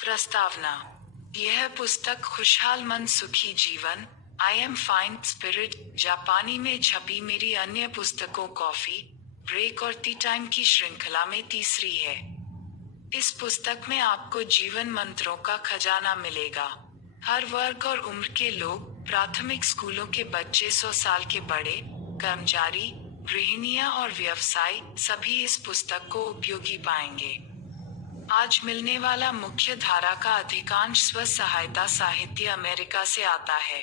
प्रस्तावना। यह पुस्तक खुशहाल मन सुखी जीवन, आई एम फाइन स्पिरिट, जापानी में छपी मेरी अन्य पुस्तकों कॉफी ब्रेक और टी टाइम की श्रृंखला में तीसरी है। इस पुस्तक में आपको जीवन मंत्रों का खजाना मिलेगा। हर वर्ग और उम्र के लोग, प्राथमिक स्कूलों के बच्चे, 100 साल के बड़े, कर्मचारी, गृहिणियां और व्यवसायी, सभी इस पुस्तक को उपयोगी पाएंगे। आज मिलने वाला मुख्य धारा का अधिकांश स्व सहायता साहित्य अमेरिका से आता है।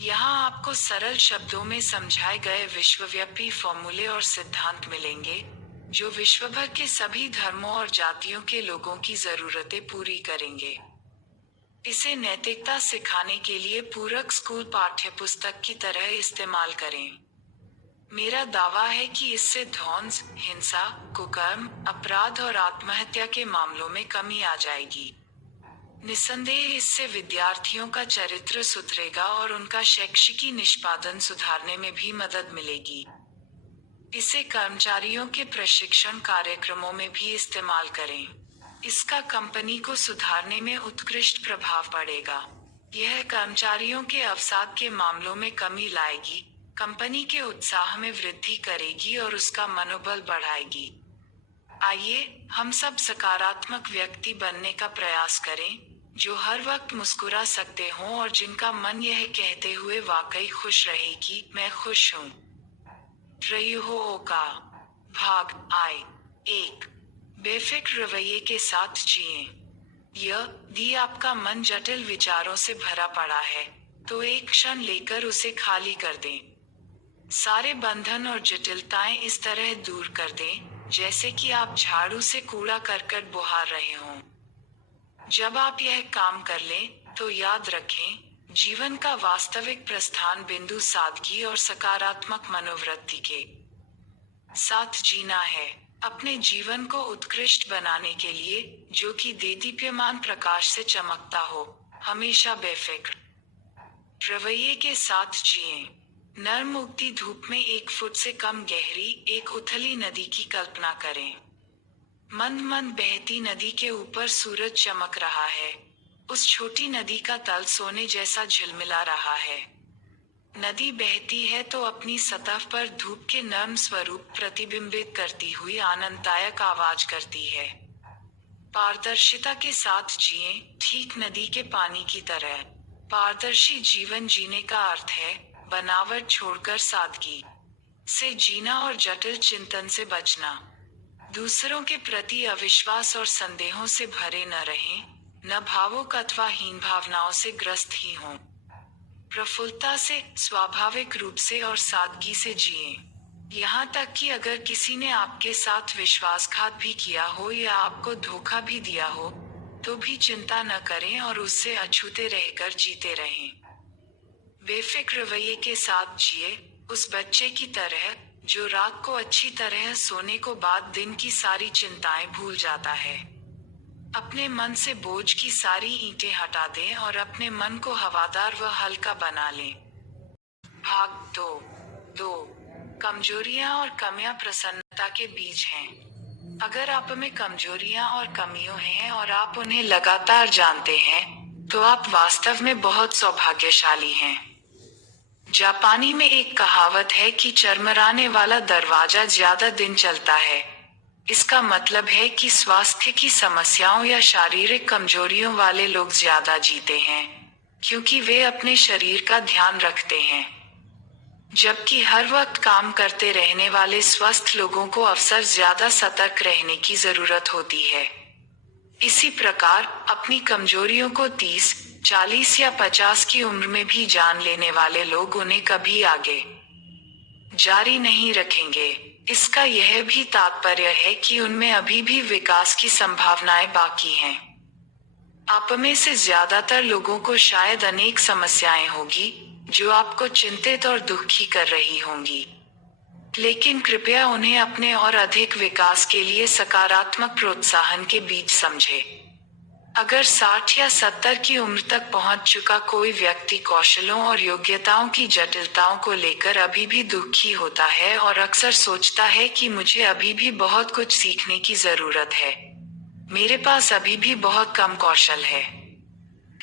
यहाँ आपको सरल शब्दों में समझाए गए विश्वव्यापी फॉर्मूले और सिद्धांत मिलेंगे, जो विश्वभर के सभी धर्मों और जातियों के लोगों की जरूरतें पूरी करेंगे। इसे नैतिकता सिखाने के लिए पूरक स्कूल पाठ्यपुस्तक की तरह इस्तेमाल करें। मेरा दावा है कि इससे ध्वंस, हिंसा, कुकर्म, अपराध और आत्महत्या के मामलों में कमी आ जाएगी। निस्संदेह इससे विद्यार्थियों का चरित्र सुधरेगा और उनका शैक्षिकी निष्पादन सुधारने में भी मदद मिलेगी। इसे कर्मचारियों के प्रशिक्षण कार्यक्रमों में भी इस्तेमाल करें। इसका कंपनी को सुधारने में उत्कृष्ट प्रभाव पड़ेगा। यह कर्मचारियों के अवसाद के मामलों में कमी लाएगी, कंपनी के उत्साह में वृद्धि करेगी और उसका मनोबल बढ़ाएगी। आइए हम सब सकारात्मक व्यक्ति बनने का प्रयास करें, जो हर वक्त मुस्कुरा सकते हों और जिनका मन यह कहते हुए वाकई खुश रहे कि मैं खुश हूँ। रयूहो का भाग आई 1। बेफिक्र रवैये के साथ जिएं। यदि आपका मन जटिल विचारों से भरा पड़ा है, तो एक क्षण लेकर उसे खाली कर दें। सारे बंधन और जटिलताएं इस तरह दूर कर दें, जैसे कि आप झाड़ू से कूड़ा करकट बुहार रहे हों। जब आप यह काम कर लें, तो याद रखें, जीवन का वास्तविक प्रस्थान बिंदु सादगी और सकारात्मक मनोवृत्ति के साथ जीना है। अपने जीवन को उत्कृष्ट बनाने के लिए, जो कि देदीप्यमान प्रकाश से चमकता हो, हमेशा बेफिक्र रवैये के साथ जिएं। नर्म उगती धूप में 1 फुट से कम गहरी एक उथली नदी की कल्पना करें। मंद मंद बहती नदी के ऊपर सूरज चमक रहा है। उस छोटी नदी का तल सोने जैसा झिलमिला रहा है। नदी बहती है तो अपनी सतह पर धूप के नर्म स्वरूप प्रतिबिंबित करती हुई आनंददायक आवाज करती है। पारदर्शिता के साथ जिएं, ठीक नदी के पानी की तरह। पारदर्शी जीवन जीने का अर्थ है बनावट छोड़कर सादगी से जीना और जटिल चिंतन से बचना। दूसरों के प्रति अविश्वास और संदेहों से भरे न रहें, न भावुक अथवा हीन भावनाओं से ग्रस्त ही हों। प्रफुल्लता से, स्वाभाविक रूप से और सादगी से जिएं। यहाँ तक कि अगर किसी ने आपके साथ विश्वासघात भी किया हो या आपको धोखा भी दिया हो, तो भी चिंता न करें और उससे अछूते रहकर जीते रहें। बेफिक्र रवैये के साथ जिए, उस बच्चे की तरह जो रात को अच्छी तरह सोने को बाद दिन की सारी चिंताएं भूल जाता है। अपने मन से बोझ की सारी ईंटें हटा दें और अपने मन को हवादार व हल्का बना लें। भाग 2। कमजोरियां और कमियां प्रसन्नता के बीज हैं। अगर आप में कमजोरियां और कमियां हैं और आप उन्हें लगातार जानते हैं, तो आप वास्तव में बहुत सौभाग्यशाली हैं। जापानी में एक कहावत है कि चरमराने वाला दरवाजा ज्यादा दिन चलता है। इसका मतलब है कि स्वास्थ्य की समस्याओं या शारीरिक कमजोरियों वाले लोग ज्यादा जीते हैं, क्योंकि वे अपने शरीर का ध्यान रखते हैं। जबकि हर वक्त काम करते रहने वाले स्वस्थ लोगों को अक्सर ज्यादा सतर्क रहने की जरूरत होती है। इसी प्रकार अपनी कमजोरियों को 30, 40 या 50 की उम्र में भी जान लेने वाले लोग उन्हें कभी आगे जारी नहीं रखेंगे। इसका यह भी तात्पर्य है कि उनमें अभी भी विकास की संभावनाएं बाकी हैं। आप में से ज्यादातर लोगों को शायद अनेक समस्याएं होगी, जो आपको चिंतित और दुखी कर रही होंगी। लेकिन कृपया उन्हें अपने और अधिक विकास के लिए सकारात्मक प्रोत्साहन के बीच समझें। अगर 60 या 70 की उम्र तक पहुंच चुका कोई व्यक्ति कौशलों और योग्यताओं की जटिलताओं को लेकर अभी भी दुखी होता है और अक्सर सोचता है कि मुझे अभी भी बहुत कुछ सीखने की जरूरत है, मेरे पास अभी भी बहुत कम कौशल है,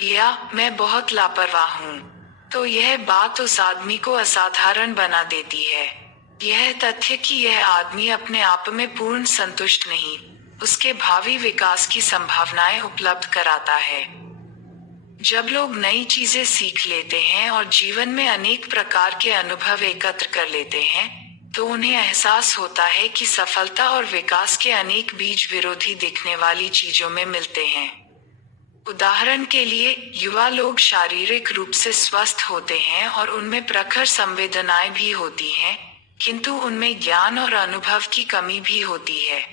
या मैं बहुत लापरवाह हूँ, तो यह बात उस आदमी को असाधारण बना देती है। यह तथ्य कि यह आदमी अपने आप में पूर्ण संतुष्ट नहीं, उसके भावी विकास की संभावनाएं उपलब्ध कराता है। जब लोग नई चीजें सीख लेते हैं और जीवन में अनेक प्रकार के अनुभव एकत्र कर लेते हैं, तो उन्हें एहसास होता है कि सफलता और विकास के अनेक बीज विरोधी दिखने वाली चीजों में मिलते हैं। उदाहरण के लिए, युवा लोग शारीरिक रूप से स्वस्थ होते हैं और उनमें प्रखर संवेदनाएं भी होती हैं, किंतु उनमें ज्ञान और अनुभव की कमी भी होती है।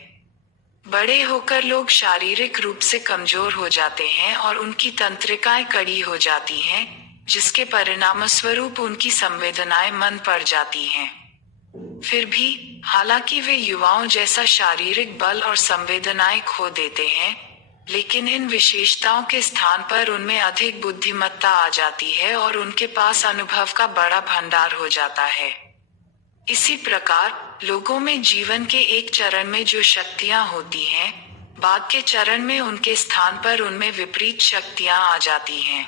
बड़े होकर लोग शारीरिक रूप से कमजोर हो जाते हैं और उनकी तंत्रिकाएं कड़ी हो जाती हैं, जिसके परिणामस्वरूप उनकी संवेदनाएं मंद पड़ जाती हैं। फिर भी, हालांकि वे युवाओं जैसा शारीरिक बल और संवेदनाएं खो देते हैं, लेकिन इन विशेषताओं के स्थान पर उनमें अधिक बुद्धिमत्ता आ जाती है और उनके पास अनुभव का बड़ा भंडार हो जाता है। इसी प्रकार, लोगों में जीवन के एक चरण में जो शक्तियां होती हैं, बाद के चरण में उनके स्थान पर उनमें विपरीत शक्तियां आ जाती हैं।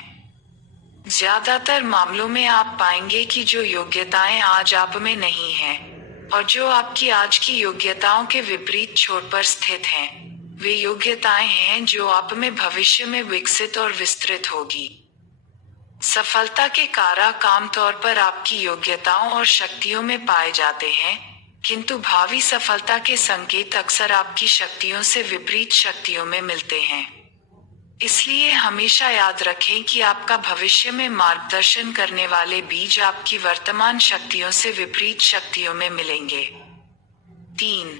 ज्यादातर मामलों में आप पाएंगे कि जो योग्यताएं आज आप में नहीं हैं, और जो आपकी आज की योग्यताओं के विपरीत छोर पर स्थित हैं, वे योग्यताएं हैं जो आप में भविष्य में विकसित और विस्तृत होगी। सफलता के कारक आमतौर पर आपकी योग्यताओं और शक्तियों में पाए जाते हैं, किंतु भावी सफलता के संकेत अक्सर आपकी शक्तियों से विपरीत शक्तियों में मिलते हैं। इसलिए हमेशा याद रखें कि आपका भविष्य में मार्गदर्शन करने वाले बीज आपकी वर्तमान शक्तियों से विपरीत शक्तियों में मिलेंगे। 3.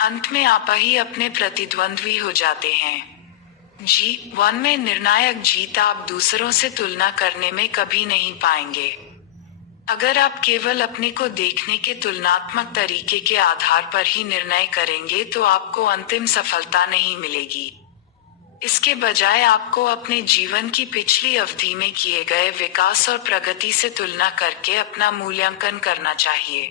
अंत में आप ही अपने प्रतिद्वंद्वी हो जाते हैं। G1 में निर्णायक जीत आप दूसरों से तुलना करने में कभी नहीं पाएंगे। अगर आप केवल अपने को देखने के तुलनात्मक तरीके के आधार पर ही निर्णय करेंगे तो आपको अंतिम सफलता नहीं मिलेगी। इसके बजाय आपको अपने जीवन की पिछली अवधि में किए गए विकास और प्रगति से तुलना करके अपना मूल्यांकन करना चाहिए।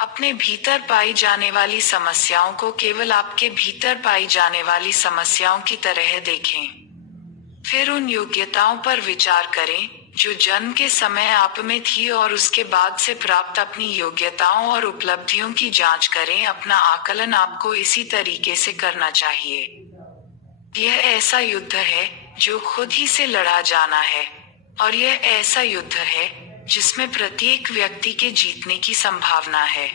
अपने भीतर पाई जाने वाली समस्याओं को केवल आपके भीतर पाई जाने वाली समस्याओं की तरह देखें। फिर उन योग्यताओं पर विचार करें जो जन्म के समय आप में थी और उसके बाद से प्राप्त अपनी योग्यताओं और उपलब्धियों की जांच करें। अपना आकलन आपको इसी तरीके से करना चाहिए। यह ऐसा युद्ध है जो खुद ही से लड़ा जाना है, और यह ऐसा युद्ध है जिसमें प्रत्येक व्यक्ति के जीतने की संभावना है।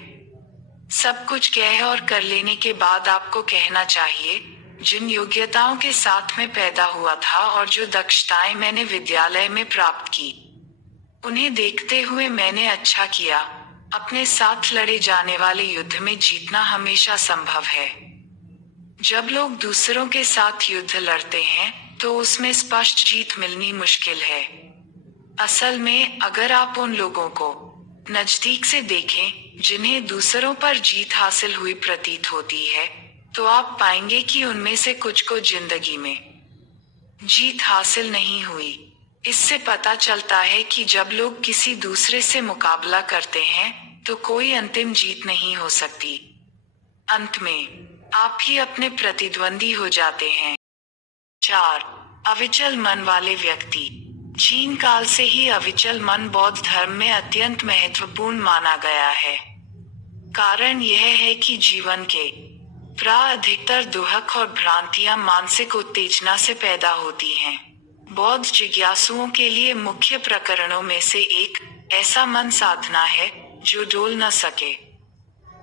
सब कुछ कह और कर लेने के बाद आपको कहना चाहिए, जिन योग्यताओं के साथ में पैदा हुआ था और जो दक्षताएं मैंने विद्यालय में प्राप्त की, उन्हें देखते हुए मैंने अच्छा किया। अपने साथ लड़े जाने वाले युद्ध में जीतना हमेशा संभव है। जब लोग दूसरों के साथ युद्ध लड़ते हैं, तो उसमें स्पष्ट जीत मिलनी मुश्किल है। असल में, अगर आप उन लोगों को नजदीक से देखें जिन्हें दूसरों पर जीत हासिल हुई प्रतीत होती है, तो आप पाएंगे कि उनमें से कुछ को जिंदगी में जीत हासिल नहीं हुई। इससे पता चलता है कि जब लोग किसी दूसरे से मुकाबला करते हैं, तो कोई अंतिम जीत नहीं हो सकती। अंत में आप ही अपने प्रतिद्वंदी हो जाते हैं। 4. अविचल मन वाले व्यक्ति। चीन काल से ही अविचल मन बौद्ध धर्म में अत्यंत महत्वपूर्ण माना गया है। कारण यह है कि जीवन के प्राय अधिकतर दुहक और भ्रांतियां मानसिक उत्तेजना से पैदा होती हैं। बौद्ध जिज्ञासुओं के लिए मुख्य प्रकरणों में से एक ऐसा मन साधना है जो डोल न सके।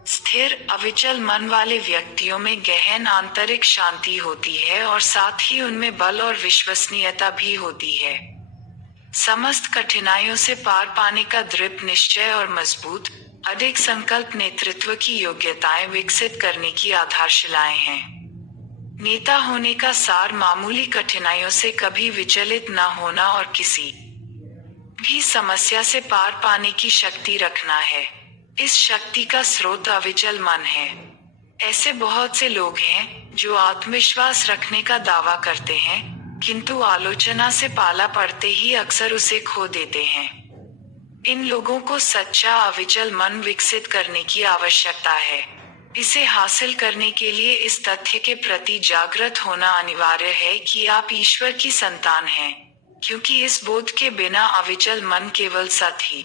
स्थिर अविचल मन वाले व्यक्तियों में गहन आंतरिक शांति होती है और साथ ही उनमें बल और विश्वसनीयता भी होती है। समस्त कठिनाइयों से पार पाने का दृढ़ निश्चय और मजबूत अधिक संकल्प नेतृत्व की योग्यताएं विकसित करने की आधारशिलाएं हैं। नेता होने का सार मामूली कठिनाइयों से कभी विचलित न होना और किसी भी समस्या से पार पाने की शक्ति रखना है। इस शक्ति का स्रोत अविचल मन है। ऐसे बहुत से लोग हैं जो आत्मविश्वास रखने का दावा करते हैं, किंतु आलोचना से पाला पड़ते ही अक्सर उसे खो देते हैं। इन लोगों को सच्चा अविचल मन विकसित करने की आवश्यकता है। इसे हासिल करने के लिए इस तथ्य के प्रति जागृत होना अनिवार्य है कि आप ईश्वर की संतान हैं, क्योंकि इस बोध के बिना अविचल मन केवल सत ही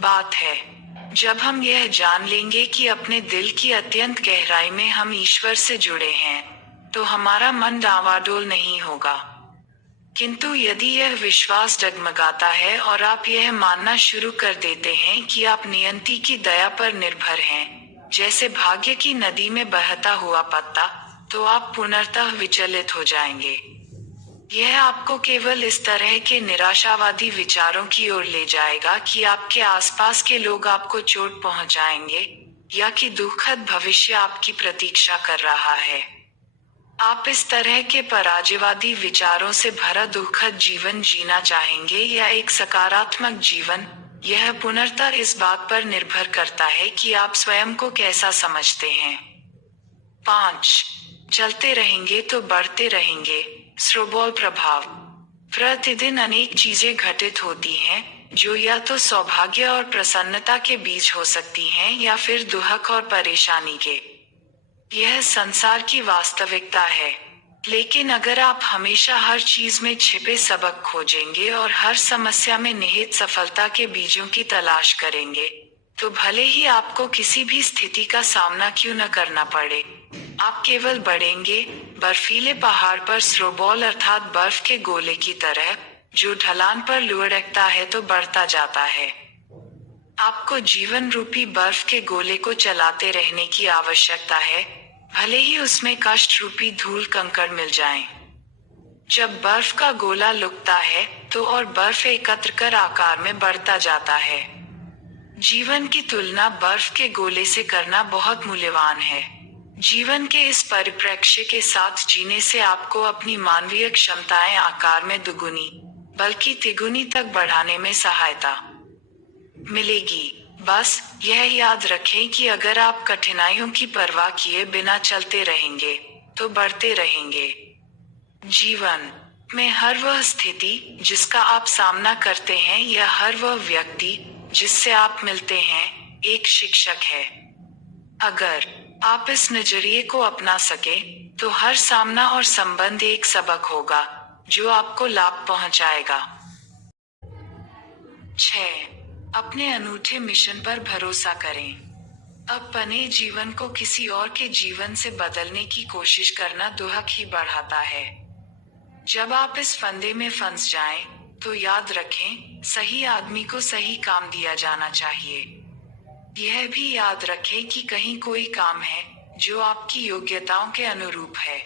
बात है। जब हम यह जान लेंगे कि अपने दिल की अत्यंत गहराई में हम ईश्वर से जुड़े हैं, तो हमारा मन डावाडोल नहीं होगा। किंतु यदि यह विश्वास डगमगाता है और आप यह मानना शुरू कर देते हैं कि आप नियंती की दया पर निर्भर हैं, जैसे भाग्य की नदी में बहता हुआ पत्ता, तो आप पुनर्तः विचलित हो जाएंगे। यह आपको केवल इस तरह के निराशावादी विचारों की ओर ले जाएगा कि आपके आसपास के लोग आपको चोट पहुंचाएंगे, या कि दुखद भविष्य आपकी प्रतीक्षा कर रहा है। आप इस तरह के पराजयवादी विचारों से भरा दुखद जीवन जीना चाहेंगे या एक सकारात्मक जीवन, यह पुनर्तः इस बात पर निर्भर करता है कि आप स्वयं को कैसा समझते हैं। 5. चलते रहेंगे तो बढ़ते रहेंगे। स्नोबॉल प्रभाव। प्रतिदिन अनेक चीजें घटित होती हैं, जो या तो सौभाग्य और प्रसन्नता के बीच हो सकती हैं या फिर दुख और परेशानी के। यह संसार की वास्तविकता है। लेकिन अगर आप हमेशा हर चीज में छिपे सबक खोजेंगे और हर समस्या में निहित सफलता के बीजों की तलाश करेंगे, तो भले ही आपको किसी भी स्थिति का सामना क्यों न करना पड़े, आप केवल बढ़ेंगे। बर्फीले पहाड़ पर स्नोबॉल अर्थात बर्फ के गोले की तरह, जो ढलान पर लुढ़कता है तो बढ़ता जाता है। आपको जीवन रूपी बर्फ के गोले को चलाते रहने की आवश्यकता है, भले ही उसमें कष्ट रूपी धूल कंकड़ मिल जाएं। जब बर्फ का गोला लुकता है, तो और बर्फ एकत्र कर आकार में बढ़ता जाता है। जीवन की तुलना बर्फ के गोले से करना बहुत मूल्यवान है। जीवन के इस परिप्रेक्ष्य के साथ जीने से आपको अपनी मानवीय क्षमताएं आकार में दुगुनी, बल्कि तिगुनी तक बढ़ाने में सहायता मिलेगी। बस यह याद रखें कि अगर आप कठिनाइयों की परवाह किए बिना चलते रहेंगे, तो बढ़ते रहेंगे। जीवन में हर वह स्थिति जिसका आप सामना करते हैं या हर वह व्यक्ति जिससे आप मिलते हैं, एक शिक्षक है। अगर आप इस नजरिए को अपना सके, तो हर सामना और संबंध एक सबक होगा जो आपको लाभ पहुंचाएगा। 6. अपने अनूठे मिशन पर भरोसा करें। अपने जीवन को किसी और के जीवन से बदलने की कोशिश करना दुख ही बढ़ाता है। जब आप इस फंदे में फंस जाएं, तो याद रखें, सही आदमी को सही काम दिया जाना चाहिए। यह भी याद रखें कि कहीं कोई काम है जो आपकी योग्यताओं के अनुरूप है।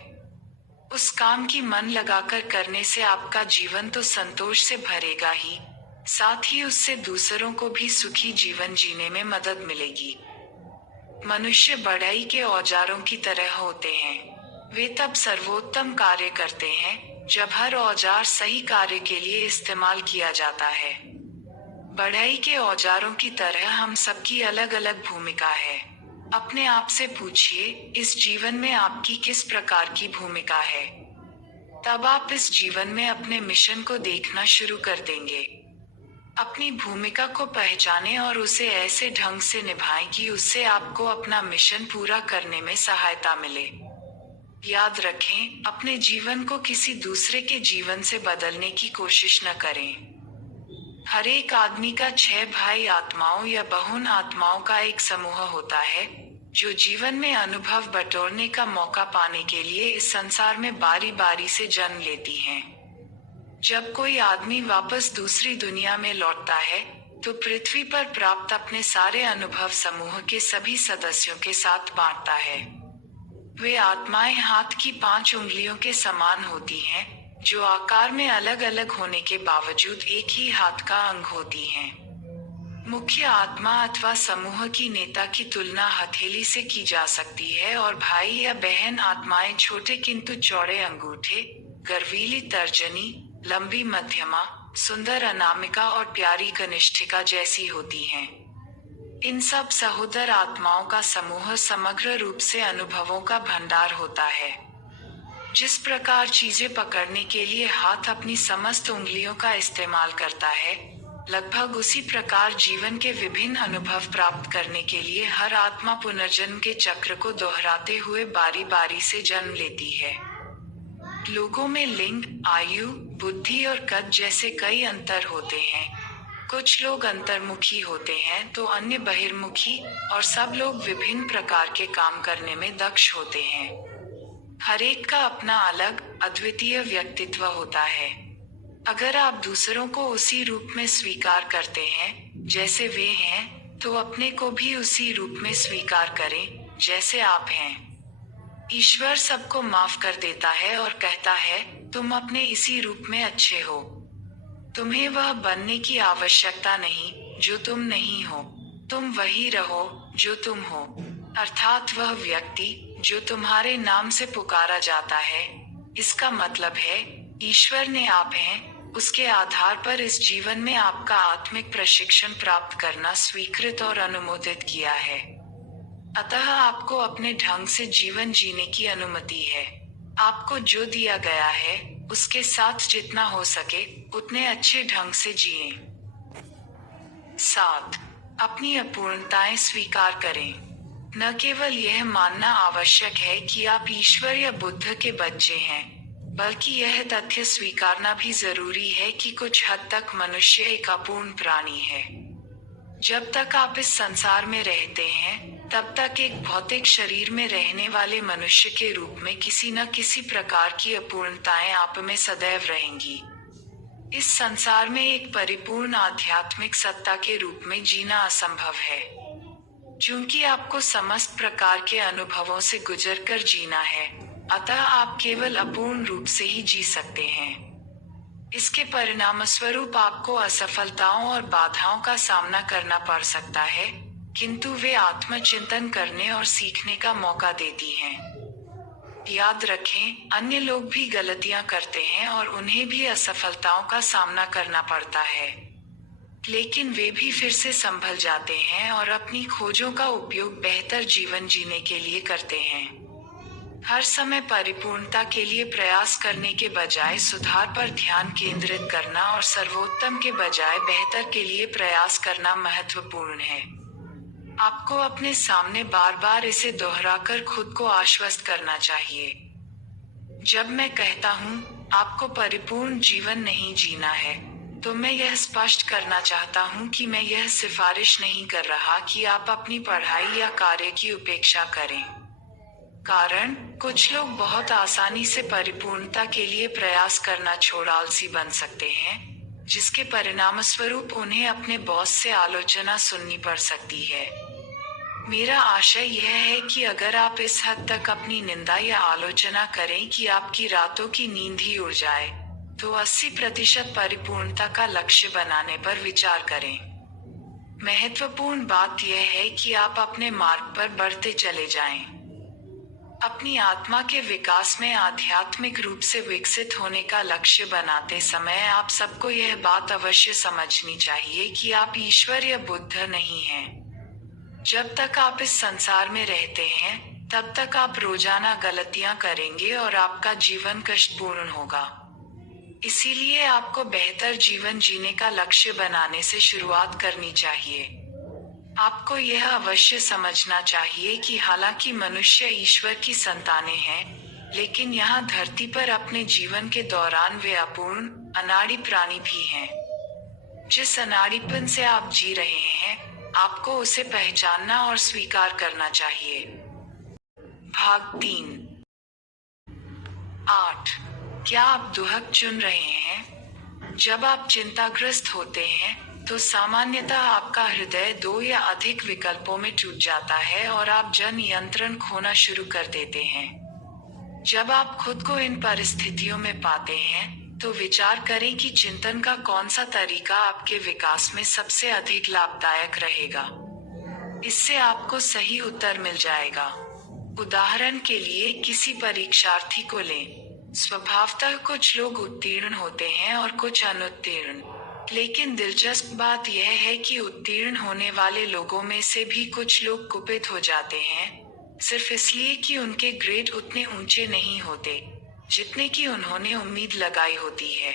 उस काम की मन लगाकर करने से आपका जीवन तो संतोष से भरेगा ही, साथ ही उससे दूसरों को भी सुखी जीवन जीने में मदद मिलेगी। मनुष्य बढ़ई के औजारों की तरह होते हैं। वे तब सर्वोत्तम कार्य करते हैं जब हर औजार सही कार्य के लिए इस्तेमाल किया जाता है। बढ़ई के औजारों की तरह हम सबकी अलग अलग भूमिका है। अपने आप से पूछिए, इस जीवन में आपकी किस प्रकार की भूमिका है? तब आप इस जीवन में अपने मिशन को देखना शुरू कर देंगे। अपनी भूमिका को पहचानें और उसे ऐसे ढंग से निभाएं कि उससे आपको अपना मिशन पूरा करने में सहायता मिले। याद रखें, अपने जीवन को किसी दूसरे के जीवन से बदलने की कोशिश न करें। हर एक आदमी का 6 भाई आत्माओं या बहुन आत्माओं का एक समूह होता है, जो जीवन में अनुभव बटोरने का मौका पाने के लिए इस संसार में बारी बारी से जन्म लेती हैं। जब कोई आदमी वापस दूसरी दुनिया में लौटता है, तो पृथ्वी पर प्राप्त अपने सारे अनुभव समूह के सभी सदस्यों के साथ बांटता है। वे आत्माएं हाथ की 5 उंगलियों के समान होती हैं, जो आकार में अलग अलग होने के बावजूद एक ही हाथ का अंग होती हैं। मुख्य आत्मा अथवा समूह की नेता की तुलना हथेली से की जा सकती है और भाई या बहन आत्माएं छोटे किंतु चौड़े अंगूठे, गर्वीली तर्जनी, लंबी मध्यमा, सुंदर अनामिका और प्यारी कनिष्ठिका जैसी होती हैं। इन सब सहोदर आत्माओं का समूह समग्र रूप से अनुभवों का भंडार होता है। जिस प्रकार चीजें पकड़ने के लिए हाथ अपनी समस्त उंगलियों का इस्तेमाल करता है, लगभग उसी प्रकार जीवन के विभिन्न अनुभव प्राप्त करने के लिए हर आत्मा पुनर्जन्म के चक्र को दोहराते हुए बारी बारी से जन्म लेती है। लोगों में लिंग, आयु, बुद्धि और कद जैसे कई अंतर होते हैं। कुछ लोग अंतर्मुखी होते हैं तो अन्य बहिर्मुखी, और सब लोग विभिन्न प्रकार के काम करने में दक्ष होते हैं। हर एक का अपना अलग, अद्वितीय व्यक्तित्व होता है। अगर आप दूसरों को उसी रूप में स्वीकार करते हैं जैसे वे हैं, तो अपने को भी उसी रूप में स्वीकार करें जैसे आप हैं। ईश्वर सबको माफ कर देता है और कहता है, तुम अपने इसी रूप में अच्छे हो। तुम्हें वह बनने की आवश्यकता नहीं जो तुम नहीं हो। तुम वही रहो जो तुम हो। अर्थात वह व्यक्ति जो तुम्हारे नाम से पुकारा जाता है। इसका मतलब है, ईश्वर ने आप हैं उसके आधार पर इस जीवन में आपका आत्मिक प्रशिक्षण प्राप्त करना स्वीकृत और अनुमोदित किया है। अतः आपको अपने ढंग से जीवन जीने की अनुमति है। आपको जो दिया गया है उसके साथ जितना हो सके उतने अच्छे ढंग से जिएं। 7. अपनी अपूर्णताएं स्वीकार करें। न केवल यह मानना आवश्यक है कि आप ईश्वर या बुद्ध के बच्चे हैं, बल्कि यह तथ्य स्वीकारना भी जरूरी है कि कुछ हद तक मनुष्य एक अपूर्ण प्राणी है। जब तक आप इस संसार में रहते हैं, तब तक एक भौतिक शरीर में रहने वाले मनुष्य के रूप में किसी न किसी प्रकार की अपूर्णताएं आप में सदैव रहेंगी। इस संसार में एक परिपूर्ण आध्यात्मिक सत्ता के रूप में जीना असंभव है, क्योंकि आपको समस्त प्रकार के अनुभवों से गुजरकर जीना है। अतः आप केवल अपूर्ण रूप से ही जी सकते हैं। इसके परिणामस्वरूप आपको असफलताओं और बाधाओं का सामना करना पड़ सकता है, किंतु वे आत्मचिंतन करने और सीखने का मौका देती हैं। याद रखें, अन्य लोग भी गलतियां करते हैं और उन्हें भी असफलताओं का सामना करना पड़ता है, लेकिन वे भी फिर से संभल जाते हैं और अपनी खोजों का उपयोग बेहतर जीवन जीने के लिए करते हैं। हर समय परिपूर्णता के लिए प्रयास करने के बजाय सुधार पर ध्यान केंद्रित करना और सर्वोत्तम के बजाय बेहतर के लिए प्रयास करना महत्वपूर्ण है। आपको अपने सामने बार बार इसे दोहराकर खुद को आश्वस्त करना चाहिए। जब मैं कहता हूँ आपको परिपूर्ण जीवन नहीं जीना है, तो मैं यह स्पष्ट करना चाहता हूँ कि मैं यह सिफारिश नहीं कर रहा कि आप अपनी पढ़ाई या कार्य की उपेक्षा करें। कारण, कुछ लोग बहुत आसानी से परिपूर्णता के लिए प्रयास करना छोड़ आलसी बन सकते हैं, जिसके परिणामस्वरूप उन्हें अपने बॉस से आलोचना सुननी पड़ सकती है। मेरा आशय यह है कि अगर आप इस हद तक अपनी निंदा या आलोचना करें कि आपकी रातों की नींद ही उड़ जाए, तो 80% परिपूर्णता का लक्ष्य बनाने पर विचार करें। महत्वपूर्ण बात यह है कि आप अपने मार्ग पर बढ़ते चले जाएं। अपनी आत्मा के विकास में आध्यात्मिक रूप से विकसित होने का लक्ष्य बनाते समय आप सबको यह बात अवश्य समझनी चाहिए कि आप ईश्वर या बुद्ध नहीं हैं। जब तक आप इस संसार में रहते हैं, तब तक आप रोजाना गलतियां करेंगे और आपका जीवन कष्टपूर्ण होगा। इसीलिए आपको बेहतर जीवन जीने का लक्ष्य बनाने से शुरुआत करनी चाहिए। आपको यह अवश्य समझना चाहिए कि हालांकि मनुष्य ईश्वर की संतानें हैं, लेकिन यहाँ धरती पर अपने जीवन के दौरान वे अपूर्ण, अनाड़ी प्राणी भी हैं। जिस अनाड़ीपन से आप जी रहे हैं, आपको उसे पहचानना और स्वीकार करना चाहिए। भाग 3। 8. क्या आप दुहक चुन रहे हैं? जब आप चिंताग्रस्त होते हैं, तो सामान्यतः आपका हृदय 2 या अधिक विकल्पों में टूट जाता है और आप जन नियंत्रण खोना शुरू कर देते हैं। जब आप खुद को इन परिस्थितियों में पाते हैं, तो विचार करें कि चिंतन का कौन सा तरीका आपके विकास में सबसे अधिक लाभदायक रहेगा। इससे आपको सही उत्तर मिल जाएगा। उदाहरण के लिए किसी परीक्षार्थी को लें। स्वभावतः कुछ लोग उत्तीर्ण होते हैं और कुछ अनुत्तीर्ण, लेकिन दिलचस्प बात यह है कि उत्तीर्ण होने वाले लोगों में से भी कुछ लोग कुपित हो जाते हैं, सिर्फ इसलिए कि उनके ग्रेड उतने ऊंचे नहीं होते जितने की उन्होंने उम्मीद लगाई होती है।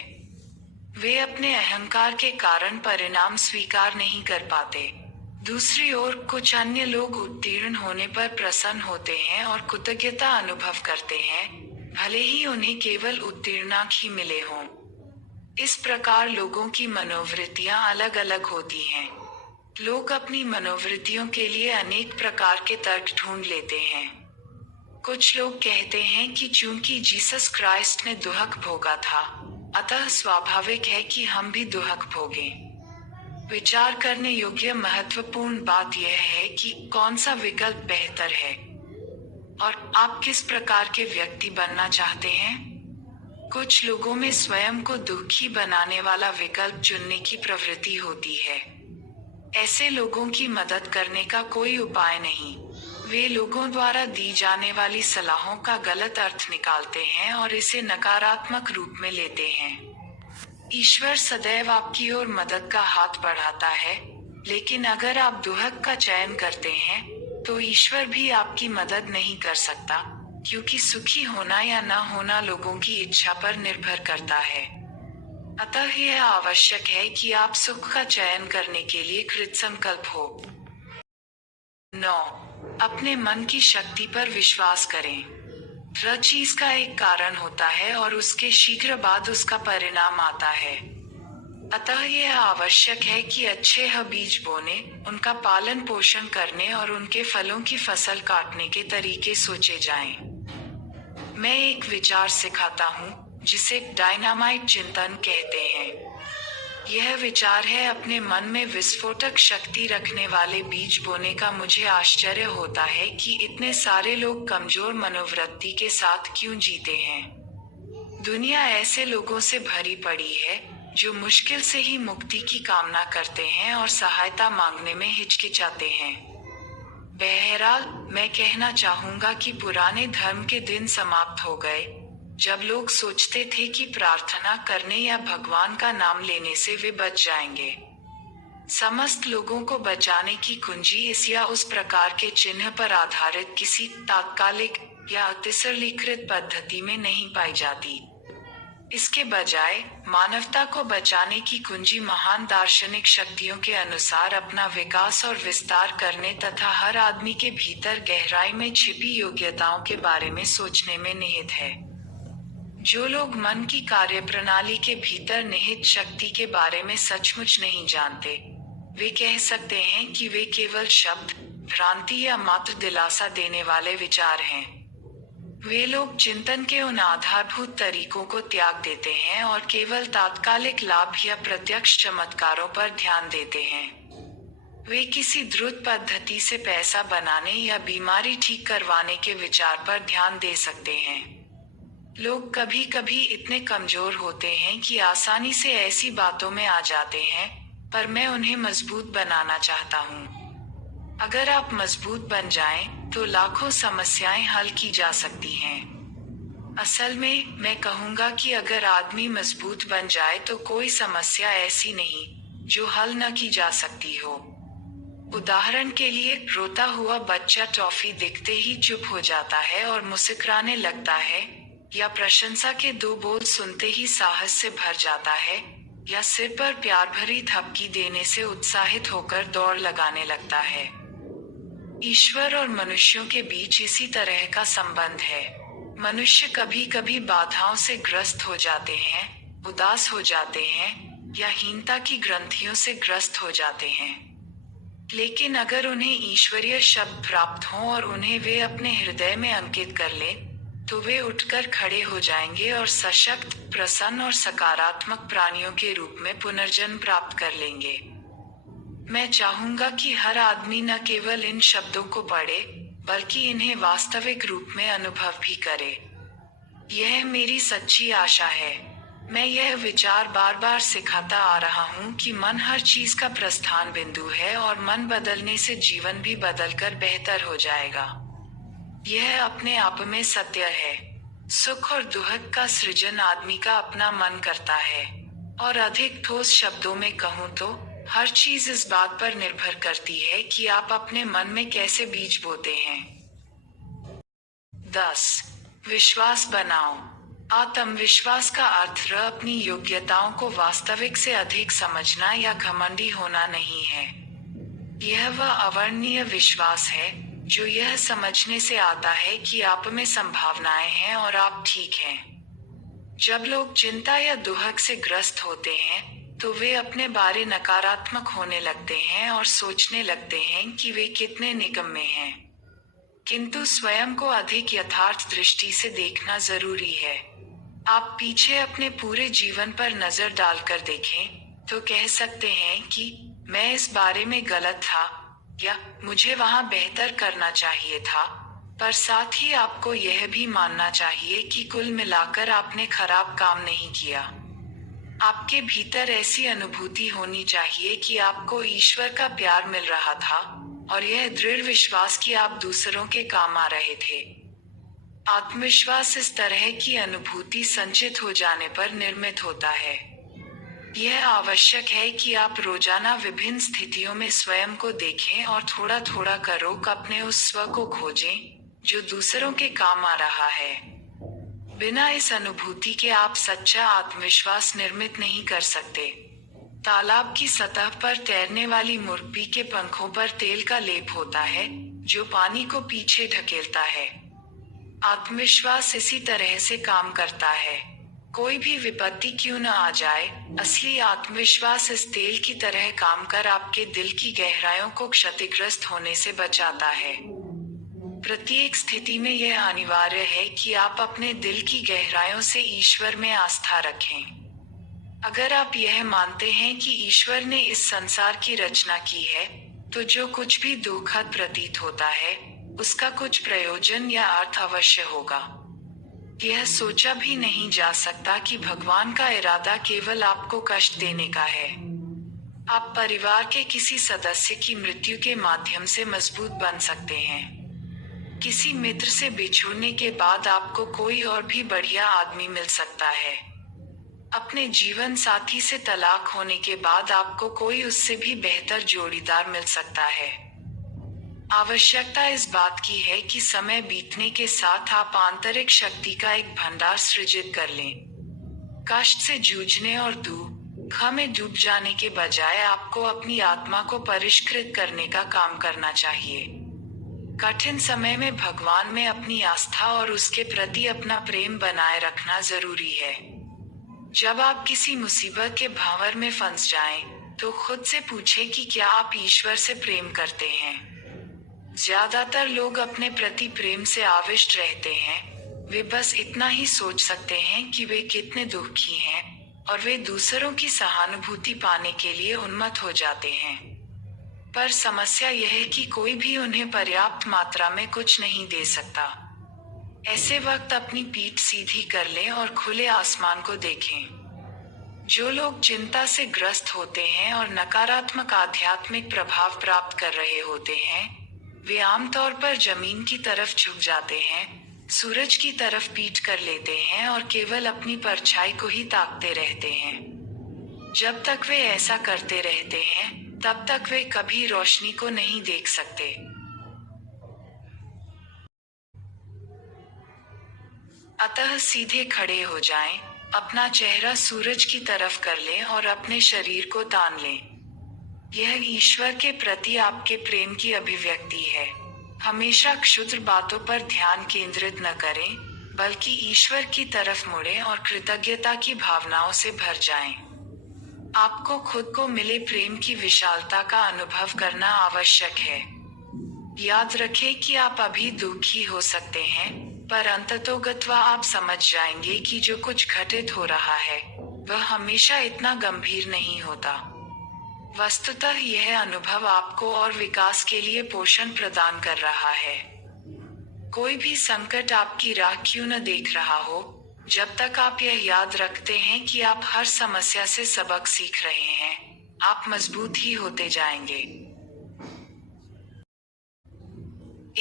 वे अपने अहंकार के कारण परिणाम स्वीकार नहीं कर पाते। दूसरी ओर कुछ अन्य लोग उत्तीर्ण होने पर प्रसन्न होते हैं और कृतज्ञता अनुभव करते हैं, भले ही उन्हें केवल उत्तीर्णांक ही मिले हों। इस प्रकार लोगों की मनोवृत्तियां अलग अलग होती हैं। लोग अपनी मनोवृत्तियों के लिए अनेक प्रकार के तर्क ढूंढ लेते हैं। कुछ लोग कहते हैं कि चूंकि जीसस क्राइस्ट ने दुख भोगा था, अतः स्वाभाविक है कि हम भी दुख भोगें। विचार करने योग्य महत्वपूर्ण बात यह है कि कौन सा विकल्प बेहतर है और आप किस प्रकार के व्यक्ति बनना चाहते हैं। कुछ लोगों में स्वयं को दुखी बनाने वाला विकल्प चुनने की प्रवृत्ति होती है। ऐसे लोगों की मदद करने का कोई उपाय नहीं। वे लोगों द्वारा दी जाने वाली सलाहों का गलत अर्थ निकालते हैं और इसे नकारात्मक रूप में लेते हैं। ईश्वर सदैव आपकी ओर मदद का हाथ बढ़ाता है, लेकिन अगर आप दुख का चयन करते हैं, तो ईश्वर भी आपकी मदद नहीं कर सकता, क्योंकि सुखी होना या न होना लोगों की इच्छा पर निर्भर करता है। अतः यह आवश्यक है कि आप सुख का चयन करने के लिए कृतसंकल्प हो। 9. अपने मन की शक्ति पर विश्वास करें। हर चीज का एक कारण होता है और उसके शीघ्र बाद उसका परिणाम आता है। अतः यह आवश्यक है कि अच्छे बीज बोने, उनका पालन पोषण करने और उनके फलों की फसल काटने के तरीके सोचे जाएं। मैं एक विचार सिखाता हूँ, जिसे डायनामाइट चिंतन कहते हैं। यह विचार है, अपने मन में विस्फोटक शक्ति रखने वाले बीज बोने का। मुझे आश्चर्य होता है कि इतने सारे लोग कमजोर मनोवृत्ति के साथ क्यों जीते हैं। दुनिया ऐसे लोगों से भरी पड़ी है जो मुश्किल से ही मुक्ति की कामना करते हैं और सहायता मांगने में हिचकिचाते हैं। बहरहाल, मैं कहना चाहूंगा कि पुराने धर्म के दिन समाप्त हो गए, जब लोग सोचते थे कि प्रार्थना करने या भगवान का नाम लेने से वे बच जाएंगे। समस्त लोगों को बचाने की कुंजी इस या उस प्रकार के चिन्ह पर आधारित किसी तात्कालिक या अतिसरलीकृत पद्धति में नहीं पाई जाती। इसके बजाय मानवता को बचाने की कुंजी महान दार्शनिक शक्तियों के अनुसार अपना विकास और विस्तार करने तथा हर आदमी के भीतर गहराई में छिपी योग्यताओं के बारे में सोचने में निहित है। जो लोग मन की कार्यप्रणाली के भीतर निहित शक्ति के बारे में सचमुच नहीं जानते, वे कह सकते हैं कि वे केवल शब्द, भ्रांति या मात्र दिलासा देने वाले विचार हैं। वे लोग चिंतन के उन आधारभूत तरीकों को त्याग देते हैं और केवल तात्कालिक लाभ या प्रत्यक्ष चमत्कारों पर ध्यान देते हैं। वे किसी द्रुत पद्धति से पैसा बनाने या बीमारी ठीक करवाने के विचार पर ध्यान दे सकते हैं। लोग कभी कभी इतने कमजोर होते हैं कि आसानी से ऐसी बातों में आ जाते हैं, पर मैं उन्हें मजबूत बनाना चाहता हूँ। अगर आप मजबूत बन जाएं, तो लाखों समस्याएं हल की जा सकती हैं। असल में मैं कहूँगा कि अगर आदमी मजबूत बन जाए तो कोई समस्या ऐसी नहीं जो हल न की जा सकती हो। उदाहरण के लिए, रोता हुआ बच्चा टॉफी दिखते ही चुप हो जाता है और मुस्कुराने लगता है, या प्रशंसा के दो बोल सुनते ही साहस से भर जाता है, या सिर पर प्यार भरी थपकी देने से उत्साहित होकर दौड़ लगाने लगता है। ईश्वर और मनुष्यों के बीच इसी तरह का संबंध है। मनुष्य कभी कभी बाधाओं से ग्रस्त हो जाते हैं, उदास हो जाते हैं, या हीनता की ग्रंथियों से ग्रस्त हो जाते हैं। लेकिन अगर उन्हें ईश्वरीय शब्द प्राप्त हों और उन्हें वे अपने हृदय में अंकित कर लें, तो वे उठकर खड़े हो जाएंगे और सशक्त, प्रसन्न और सकारात्मक प्राणियों के रूप में पुनर्जन्म प्राप्त कर लेंगे। मैं चाहूंगा कि हर आदमी न केवल इन शब्दों को पढ़े, बल्कि इन्हें वास्तविक रूप में अनुभव भी करे। यह मेरी सच्ची आशा है। मैं यह विचार बार बार सिखाता आ रहा हूँ कि मन हर चीज का प्रस्थान बिंदु है और मन बदलने से जीवन भी बदलकर बेहतर हो जाएगा। यह अपने आप में सत्य है। सुख और दुख का सृजन आदमी का अपना मन करता है, और अधिक ठोस शब्दों में कहूँ तो हर चीज इस बात पर निर्भर करती है कि आप अपने मन में कैसे बीज बोते हैं। 10. विश्वास बनाओ। आत्मविश्वास का अर्थ अपनी योग्यताओं को वास्तविक से अधिक समझना या घमंडी होना नहीं है। यह वह अवर्णनीय विश्वास है जो यह समझने से आता है कि आप में संभावनाएं हैं और आप ठीक हैं। जब लोग चिंता या दुहक से ग्रस्त होते हैं तो वे अपने बारे नकारात्मक होने लगते हैं और सोचने लगते हैं कि वे कितने निकम्मे हैं। किंतु स्वयं को अधिक यथार्थ दृष्टि से देखना जरूरी है। आप पीछे अपने पूरे जीवन पर नजर डालकर देखें तो कह सकते हैं कि मैं इस बारे में गलत था या मुझे वहां बेहतर करना चाहिए था, पर साथ ही आपको यह भी मानना चाहिए कि कुल मिलाकर आपने खराब काम नहीं किया। आपके भीतर ऐसी अनुभूति होनी चाहिए कि आपको ईश्वर का प्यार मिल रहा था और यह दृढ़ विश्वास कि आप दूसरों के काम आ रहे थे। आत्मविश्वास इस तरह की अनुभूति संचित हो जाने पर निर्मित होता है। यह आवश्यक है कि आप रोजाना विभिन्न स्थितियों में स्वयं को देखें और थोड़ा थोड़ा करो अपने उस स्व को खोजें जो दूसरों के काम आ रहा है। बिना इस अनुभूति के आप सच्चा आत्मविश्वास निर्मित नहीं कर सकते। तालाब की सतह पर तैरने वाली मुर्गी के पंखों पर तेल का लेप होता है जो पानी को पीछे ढकेलता है। आत्मविश्वास इसी तरह से काम करता है। कोई भी विपत्ति क्यों न आ जाए, असली आत्मविश्वास इस तेल की तरह काम कर आपके दिल की गहराइयों को क्षतिग्रस्त होने से बचाता है। प्रत्येक स्थिति में यह अनिवार्य है कि आप अपने दिल की गहराइयों से ईश्वर में आस्था रखें। अगर आप यह मानते हैं कि ईश्वर ने इस संसार की रचना की है, तो जो कुछ भी दुखद प्रतीत होता है उसका कुछ प्रयोजन या अर्थ अवश्य होगा। यह सोचा भी नहीं जा सकता कि भगवान का इरादा केवल आपको कष्ट देने का है। आप परिवार के किसी सदस्य की मृत्यु के माध्यम से मजबूत बन सकते हैं। किसी मित्र से बिछुड़ने के बाद आपको कोई और भी बढ़िया आदमी मिल सकता है। अपने जीवन साथी से तलाक होने के बाद आपको कोई उससे भी बेहतर जोड़ीदार मिल सकता है। आवश्यकता इस बात की है कि समय बीतने के साथ आप आंतरिक शक्ति का एक भंडार सृजित कर लें। कष्ट से जूझने और दुख में डूब जाने के बजाय आपको अपनी आत्मा को परिष्कृत करने का काम करना चाहिए। कठिन समय में भगवान में अपनी आस्था और उसके प्रति अपना प्रेम बनाए रखना जरूरी है। जब आप किसी मुसीबत के भांवर में फंस जाएं, तो खुद से पूछें कि क्या आप ईश्वर से प्रेम करते हैं। ज्यादातर लोग अपने प्रति प्रेम से आविष्ट रहते हैं। वे बस इतना ही सोच सकते हैं कि वे कितने दुखी हैं और वे दूसरों की सहानुभूति पाने के लिए उन्मत्त हो जाते हैं। पर समस्या यह है कि कोई भी उन्हें पर्याप्त मात्रा में कुछ नहीं दे सकता। ऐसे वक्त अपनी पीठ सीधी कर लें और खुले आसमान को देखें। जो लोग चिंता से ग्रस्त होते हैं और नकारात्मक आध्यात्मिक प्रभाव प्राप्त कर रहे होते हैं, वे आमतौर पर जमीन की तरफ झुक जाते हैं, सूरज की तरफ पीठ कर लेते हैं और केवल अपनी परछाई को ही ताकते रहते हैं। जब तक वे ऐसा करते रहते हैं, तब तक वे कभी रोशनी को नहीं देख सकते। अतः सीधे खड़े हो जाएं, अपना चेहरा सूरज की तरफ कर लें और अपने शरीर को तान लें। यह ईश्वर के प्रति आपके प्रेम की अभिव्यक्ति है। हमेशा क्षुद्र बातों पर ध्यान केंद्रित न करें, बल्कि ईश्वर की तरफ मुड़ें और कृतज्ञता की भावनाओं से भर जाएं। आपको खुद को मिले प्रेम की विशालता का अनुभव करना आवश्यक है। याद रखें कि आप अभी दुखी हो सकते हैं, पर अंततोगत्वा आप समझ जाएंगे कि जो कुछ घटित हो रहा है वह हमेशा इतना गंभीर नहीं होता। वस्तुतः यह अनुभव आपको और विकास के लिए पोषण प्रदान कर रहा है। कोई भी संकट आपकी राह क्यों न देख रहा हो, जब तक आप यह याद रखते हैं कि आप हर समस्या से सबक सीख रहे हैं, आप मजबूत ही होते जाएंगे।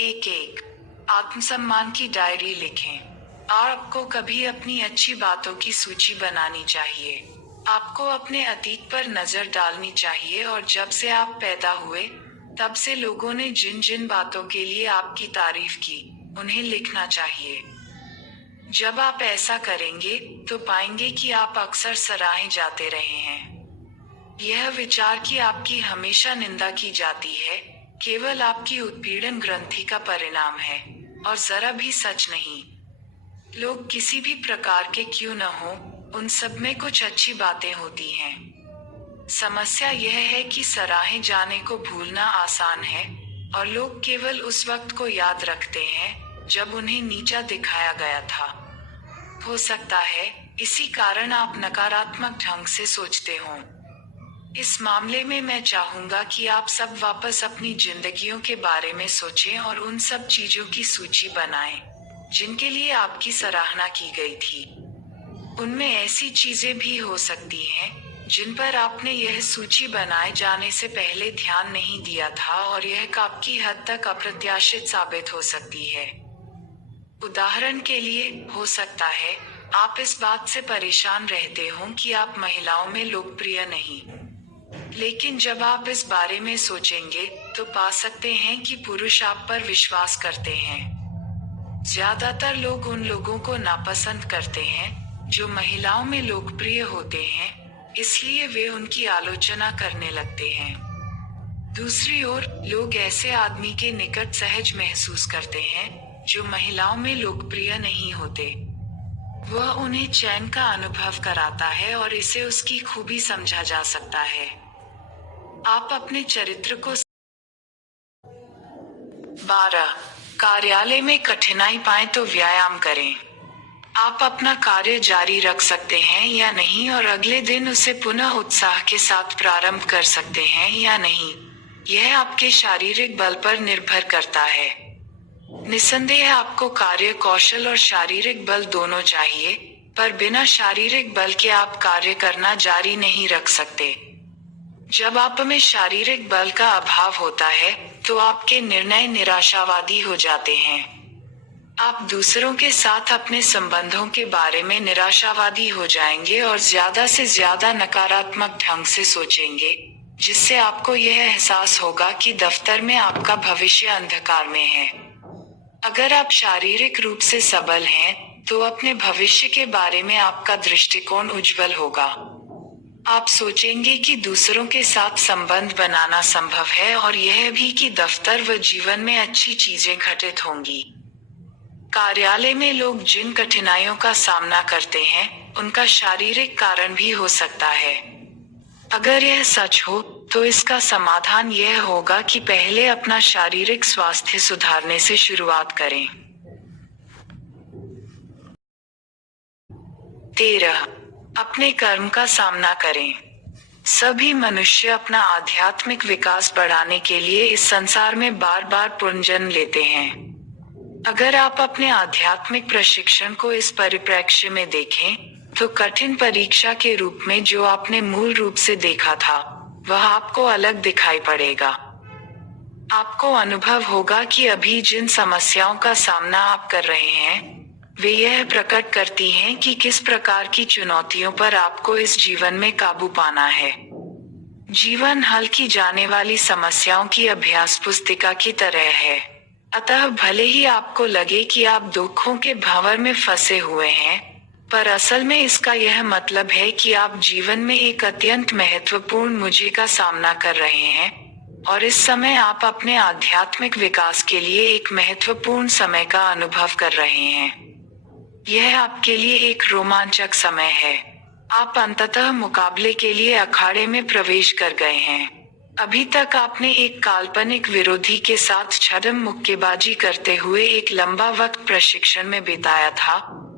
1 आत्मसम्मान की डायरी लिखें। आपको कभी अपनी अच्छी बातों की सूची बनानी चाहिए। आपको अपने अतीत पर नजर डालनी चाहिए और जब से आप पैदा हुए तब से लोगों ने जिन जिन बातों के लिए आपकी तारीफ की, उन्हें लिखना चाहिए। जब आप ऐसा करेंगे तो पाएंगे कि आप अक्सर सराहे जाते रहे हैं। यह विचार कि आपकी हमेशा निंदा की जाती है केवल आपकी उत्पीड़न ग्रंथि का परिणाम है और जरा भी सच नहीं। लोग किसी भी प्रकार के क्यों न हो, उन सब में कुछ अच्छी बातें होती हैं। समस्या यह है कि सराहे जाने को भूलना आसान है और लोग केवल उस वक्त को याद रखते हैं जब उन्हें नीचा दिखाया गया था। हो सकता है इसी कारण आप नकारात्मक ढंग से सोचते हों। इस मामले में मैं चाहूंगा कि आप सब वापस अपनी जिंदगियों के बारे में सोचें और उन सब चीजों की सूची बनाएं जिनके लिए आपकी सराहना की गई थी। उनमें ऐसी चीजें भी हो सकती हैं जिन पर आपने यह सूची बनाए जाने से पहले ध्यान नहीं दिया था और यह काफी हद तक अप्रत्याशित साबित हो सकती है। उदाहरण के लिए, हो सकता है आप इस बात से परेशान रहते हों कि आप महिलाओं में लोकप्रिय नहीं, लेकिन जब आप इस बारे में सोचेंगे तो पा सकते हैं कि पुरुष आप पर विश्वास करते हैं। ज्यादातर लोग उन लोगों को नापसंद करते हैं जो महिलाओं में लोकप्रिय होते हैं, इसलिए वे उनकी आलोचना करने लगते हैं। दूसरी ओर, लोग ऐसे आदमी के निकट सहज महसूस करते हैं जो महिलाओं में लोकप्रिय नहीं होते। वह उन्हें चैन का अनुभव कराता है और इसे उसकी खूबी समझा जा सकता है। आप अपने चरित्र को 12 कार्यालय में कठिनाई पाएं तो व्यायाम करें। आप अपना कार्य जारी रख सकते हैं या नहीं और अगले दिन उसे पुनः उत्साह के साथ प्रारंभ कर सकते हैं या नहीं, यह आपके शारीरिक बल पर निर्भर करता है। निस्संदेह आपको कार्य कौशल और शारीरिक बल दोनों चाहिए, पर बिना शारीरिक बल के आप कार्य करना जारी नहीं रख सकते। जब आप में शारीरिक बल का अभाव होता है तो आपके निर्णय निराशावादी हो जाते हैं। आप दूसरों के साथ अपने संबंधों के बारे में निराशावादी हो जाएंगे और ज्यादा से ज्यादा नकारात्मक ढंग से सोचेंगे, जिससे आपको यह एहसास होगा कि दफ्तर में आपका भविष्य अंधकार में है। अगर आप शारीरिक रूप से सबल हैं, तो अपने भविष्य के बारे में आपका दृष्टिकोण उज्जवल होगा। आप सोचेंगे कि दूसरों के साथ संबंध बनाना संभव है और यह भी कि दफ्तर व जीवन में अच्छी चीजें घटित होंगी। कार्यालय में लोग जिन कठिनाइयों का सामना करते हैं, उनका शारीरिक कारण भी हो सकता है। अगर यह सच हो, तो इसका समाधान यह होगा कि पहले अपना शारीरिक स्वास्थ्य सुधारने से शुरुआत करें। 13 अपने कर्म का सामना करें। सभी मनुष्य अपना आध्यात्मिक विकास बढ़ाने के लिए इस संसार में बार बार पुनर्जन्म लेते हैं। अगर आप अपने आध्यात्मिक प्रशिक्षण को इस परिप्रेक्ष्य में देखें, तो कठिन परीक्षा के रूप में जो आपने मूल रूप से देखा था, वह आपको अलग दिखाई पड़ेगा। आपको अनुभव होगा कि अभी जिन समस्याओं का सामना आप कर रहे हैं, वे यह प्रकट करती हैं कि किस प्रकार की चुनौतियों पर आपको इस जीवन में काबू पाना है। जीवन हल की जाने वाली समस्याओं की अभ्यास पुस्तिका की तरह है। अतः भले ही आपको लगे कि आप दुखों के भंवर में फंसे हुए हैं, पर असल में इसका यह मतलब है कि आप जीवन में एक अत्यंत महत्वपूर्ण मुझे का सामना कर रहे हैं, और इस समय आप अपने आध्यात्मिक विकास के लिए एक महत्वपूर्ण समय का अनुभव कर रहे हैं। यह आपके लिए एक रोमांचक समय है। आप अंततः मुकाबले के लिए अखाड़े में प्रवेश कर गए हैं। अभी तक आपने एक काल्पनिक विरोधी के साथ छद्म मुक्केबाजी करते हुए एक लंबा वक्त प्रशिक्षण में बिताया था,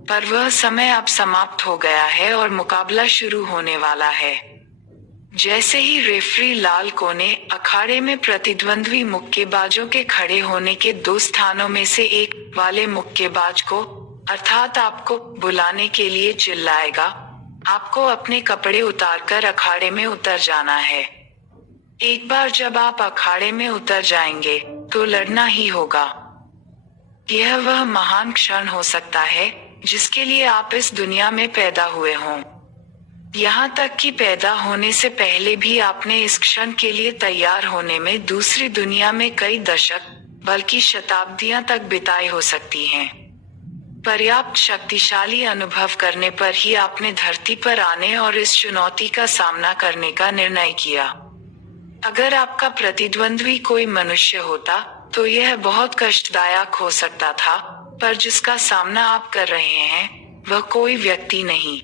पर वह समय अब समाप्त हो गया है और मुकाबला शुरू होने वाला है। जैसे ही रेफरी लाल कोने अखाड़े में प्रतिद्वंद्वी मुक्केबाजों के खड़े होने के 2 स्थानों में से एक वाले मुक्केबाज को, अर्थात आपको, बुलाने के लिए चिल्लाएगा, आपको अपने कपड़े उतारकर अखाड़े में उतर जाना है। एक बार जब आप अखाड़े में उतर जाएंगे, तो लड़ना ही होगा। यह वह महान क्षण हो सकता है जिसके लिए आप इस दुनिया में पैदा हुए हों। यहाँ तक कि पैदा होने से पहले भी आपने इस क्षण के लिए तैयार होने में दूसरी दुनिया में कई दशक, बल्कि शताब्दियां तक बिताई हो सकती हैं। पर्याप्त शक्तिशाली अनुभव करने पर ही आपने धरती पर आने और इस चुनौती का सामना करने का निर्णय किया। अगर आपका प्रतिद्वंद्वी कोई मनुष्य होता तो यह बहुत कष्टदायक हो सकता था, पर जिसका सामना आप कर रहे हैं वह कोई व्यक्ति नहीं।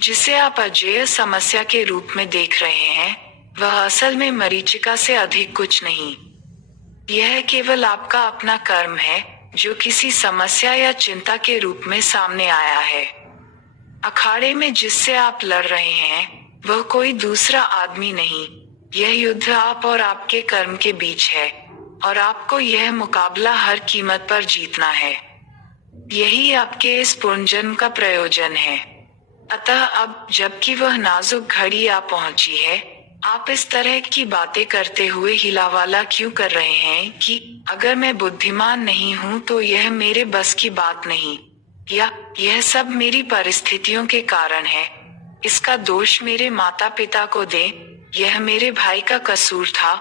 जिसे आप अजेय समस्या के रूप में देख रहे हैं वह असल में मरीचिका से अधिक कुछ नहीं। यह केवल आपका अपना कर्म है जो किसी समस्या या चिंता के रूप में सामने आया है। अखाड़े में जिससे आप लड़ रहे हैं वह कोई दूसरा आदमी नहीं, यह युद्ध आप और आपके कर्म के बीच है और आपको यह मुकाबला हर कीमत पर जीतना है। यही आपके इस पुनर्जन्म का प्रयोजन है। अतः अब जबकि वह नाजुक घड़ी आ पहुंची है, आप इस तरह की बातें करते हुए हिलावाला क्यों कर रहे हैं कि अगर मैं बुद्धिमान नहीं हूं तो यह मेरे बस की बात नहीं, या यह सब मेरी परिस्थितियों के कारण है, इसका दोष मेरे माता पिता को दे, यह मेरे भाई का कसूर था,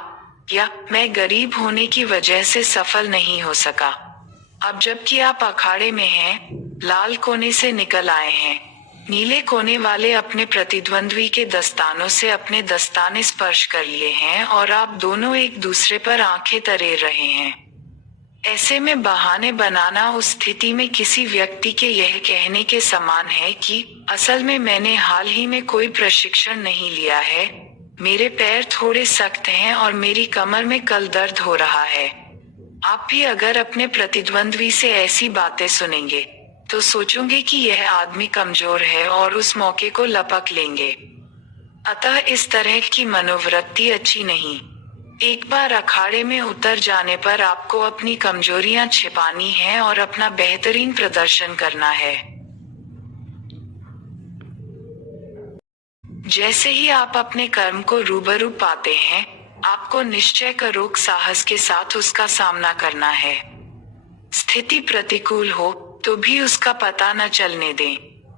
या मैं गरीब होने की वजह से सफल नहीं हो सका। अब जबकि आप अखाड़े में हैं, लाल कोने से निकल आए हैं, नीले कोने वाले अपने प्रतिद्वंद्वी के दस्तानों से अपने दस्ताने स्पर्श कर लिए हैं और आप दोनों एक दूसरे पर आंखें तरेर रहे हैं। ऐसे में बहाने बनाना उस स्थिति में किसी व्यक्ति के यह कहने के समान है कि असल में मैंने हाल ही में कोई प्रशिक्षण नहीं लिया है, मेरे पैर थोड़े सख्त हैं और मेरी कमर में कल दर्द हो रहा है। आप भी अगर अपने प्रतिद्वंद्वी से ऐसी बातें सुनेंगे तो सोचोगे कि यह आदमी कमजोर है और उस मौके को लपक लेंगे। अतः इस तरह की मनोवृत्ति अच्छी नहीं। एक बार अखाड़े में उतर जाने पर आपको अपनी कमजोरियां छिपानी हैं और अपना बेहतरीन प्रदर्शन करना है। जैसे ही आप अपने कर्म को रूबरू पाते हैं, आपको निश्चय करो साहस के साथ उसका सामना करना है। स्थिति प्रतिकूल हो तो भी उसका पता न चलने दें।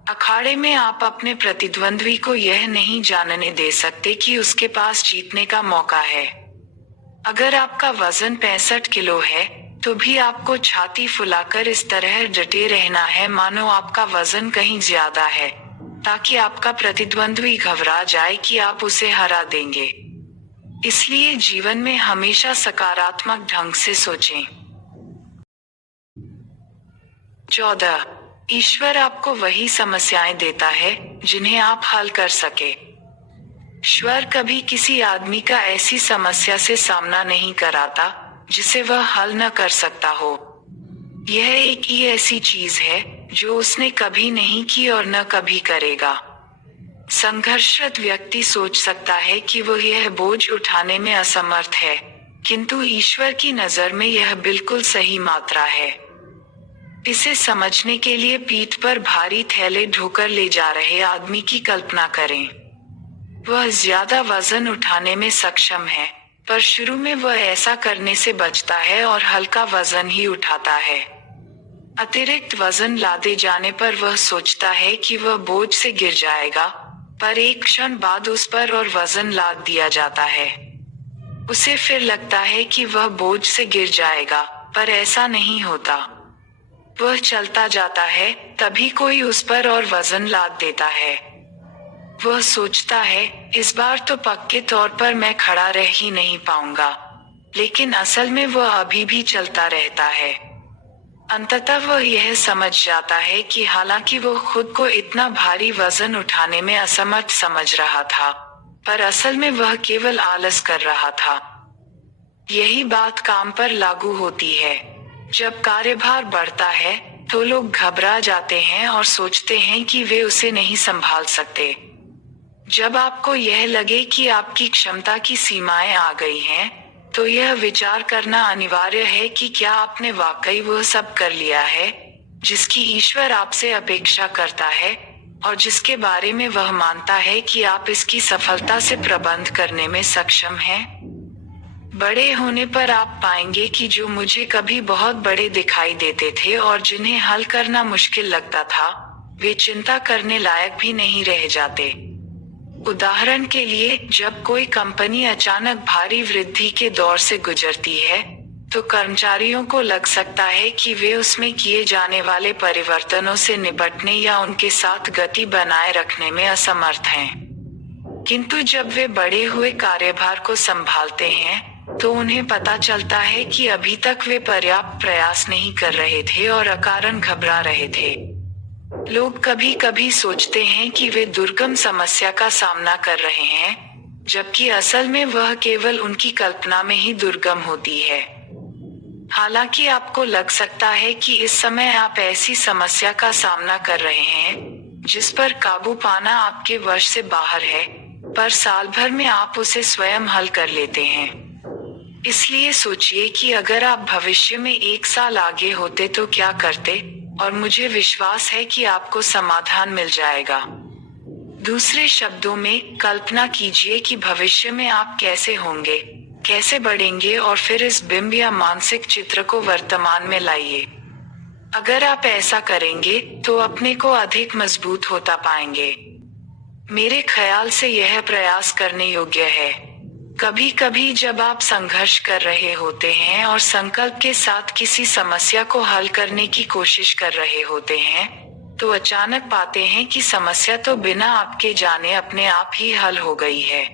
अखाड़े में आप अपने प्रतिद्वंद्वी को यह नहीं जानने दे सकते कि उसके पास जीतने का मौका है। अगर आपका वजन 65 किलो है तो भी आपको छाती फुलाकर इस तरह डटे रहना है मानो आपका वजन कहीं ज्यादा है, ताकि आपका प्रतिद्वंद्वी घबरा जाए कि आप उसे हरा देंगे। इसलिए जीवन में हमेशा सकारात्मक ढंग से सोचें। 14. ईश्वर आपको वही समस्याएं देता है जिन्हें आप हल कर सके। ईश्वर कभी किसी आदमी का ऐसी समस्या से सामना नहीं कराता जिसे वह हल न कर सकता हो। यह एक ही ऐसी चीज है जो उसने कभी नहीं की और न कभी करेगा। संघर्षरत व्यक्ति सोच सकता है कि वह यह बोझ उठाने में असमर्थ है, किंतु ईश्वर की नजर में यह बिल्कुल सही मात्रा है। इसे समझने के लिए पीठ पर भारी थैले ढोकर ले जा रहे आदमी की कल्पना करें। वह ज्यादा वजन उठाने में सक्षम है, पर शुरू में वह ऐसा करने से बचता है और हल्का वजन ही उठाता है। अतिरिक्त वजन लादे जाने पर वह सोचता है कि वह बोझ से गिर जाएगा, पर एक क्षण बाद उस पर और वजन लाद दिया जाता है। उसे फिर लगता है कि वह बोझ से गिर जाएगा, पर ऐसा नहीं होता। वह चलता जाता है, तभी कोई उस पर और वजन लाद देता है। वह सोचता है, इस बार तो पक्के तौर पर मैं खड़ा रह ही नहीं पाऊंगा, लेकिन असल में वह अभी भी चलता रहता है। अंततः वह यह समझ जाता है कि हालांकि वह खुद को इतना भारी वजन उठाने में असमर्थ समझ रहा था, पर असल में वह केवल आलस कर रहा था। यही बात काम पर लागू होती है। जब कार्यभार बढ़ता है तो लोग घबरा जाते हैं और सोचते हैं कि वे उसे नहीं संभाल सकते। जब आपको यह लगे कि आपकी क्षमता की सीमाएं आ गई हैं, तो यह विचार करना अनिवार्य है कि क्या आपने वाकई वह सब कर लिया है जिसकी ईश्वर आपसे अपेक्षा करता है और जिसके बारे में वह मानता है कि आप इसकी सफलता से प्रबंध करने में सक्षम हैं। बड़े होने पर आप पाएंगे कि जो मुझे कभी बहुत बड़े दिखाई देते थे और जिन्हें हल करना मुश्किल लगता था, वे चिंता करने लायक भी नहीं रह जाते। उदाहरण के लिए, जब कोई कंपनी अचानक भारी वृद्धि के दौर से गुजरती है तो कर्मचारियों को लग सकता है कि वे उसमें किए जाने वाले परिवर्तनों से निपटने या उनके साथ गति बनाए रखने में असमर्थ हैं। किंतु जब वे बढ़े हुए कार्यभार को संभालते हैं, तो उन्हें पता चलता है कि अभी तक वे पर्याप्त प्रयास नहीं कर रहे थे और अकारण घबरा रहे थे। लोग कभी कभी सोचते हैं कि वे दुर्गम समस्या का सामना कर रहे हैं, जबकि असल में वह केवल उनकी कल्पना में ही दुर्गम होती है। हालांकि आपको लग सकता है कि इस समय आप ऐसी समस्या का सामना कर रहे हैं जिस पर काबू पाना आपके वश से बाहर है, पर साल भर में आप उसे स्वयं हल कर लेते हैं। इसलिए सोचिए कि अगर आप भविष्य में 1 साल आगे होते तो क्या करते, और मुझे विश्वास है कि आपको समाधान मिल जाएगा। दूसरे शब्दों में, कल्पना कीजिए कि भविष्य में आप कैसे होंगे, कैसे बढ़ेंगे, और फिर इस बिंब या मानसिक चित्र को वर्तमान में लाइए। अगर आप ऐसा करेंगे तो अपने को अधिक मजबूत होता पाएंगे। मेरे ख्याल से यह प्रयास करने योग्य है। कभी कभी जब आप संघर्ष कर रहे होते हैं और संकल्प के साथ किसी समस्या को हल करने की कोशिश कर रहे होते हैं, तो अचानक पाते हैं कि समस्या तो बिना आपके जाने अपने आप ही हल हो गई है।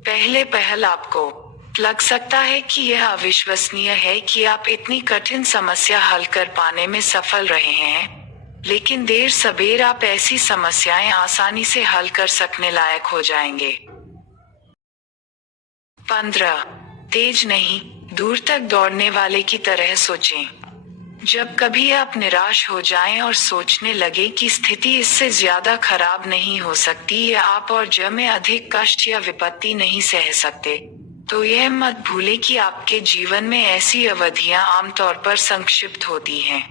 पहले पहल आपको लग सकता है कि यह अविश्वसनीय है कि आप इतनी कठिन समस्या हल कर पाने में सफल रहे हैं, लेकिन देर सबेर आप ऐसी समस्याएं आसानी से हल कर सकने लायक हो जाएंगे। 15. तेज नहीं, दूर तक दौड़ने वाले की तरह सोचें। जब कभी आप निराश हो जाएं और सोचने लगे कि स्थिति इससे ज्यादा खराब नहीं हो सकती या आप और ज में अधिक कष्ट या विपत्ति नहीं सह सकते, तो यह मत भूलें कि आपके जीवन में ऐसी अवधियां आमतौर पर संक्षिप्त होती हैं।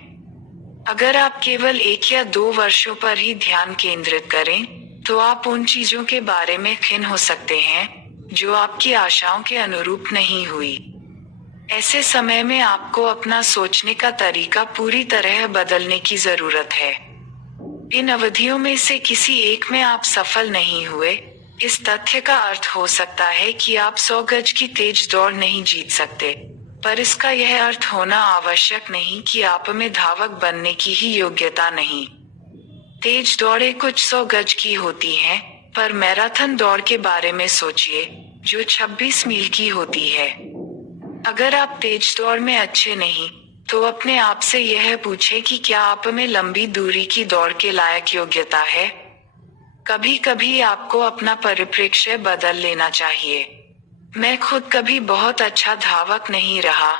अगर आप केवल 1 या 2 वर्षों पर ही ध्यान केंद्रित करें, तो आप उन चीजों के बारे में खिन्न हो सकते हैं जो आपकी आशाओं के अनुरूप नहीं हुई। ऐसे समय में आपको अपना सोचने का तरीका पूरी तरह बदलने की जरूरत है। इन अवधियों में से किसी एक में आप सफल नहीं हुए, इस तथ्य का अर्थ हो सकता है कि आप 100 गज की तेज दौड़ नहीं जीत सकते, पर इसका यह अर्थ होना आवश्यक नहीं कि आप में धावक बनने की ही योग्यता नहीं। तेज दौड़ें कुछ 100 गज की होती हैं, पर मैराथन दौड़ के बारे में सोचिए, जो 26 मील की होती है। अगर आप तेज दौड़ में अच्छे नहीं, तो अपने आप से यह पूछें कि क्या आप में लंबी दूरी की दौड़ के लायक योग्यता है। कभी कभी आपको अपना परिप्रेक्ष्य बदल लेना चाहिए। मैं खुद कभी बहुत अच्छा धावक नहीं रहा,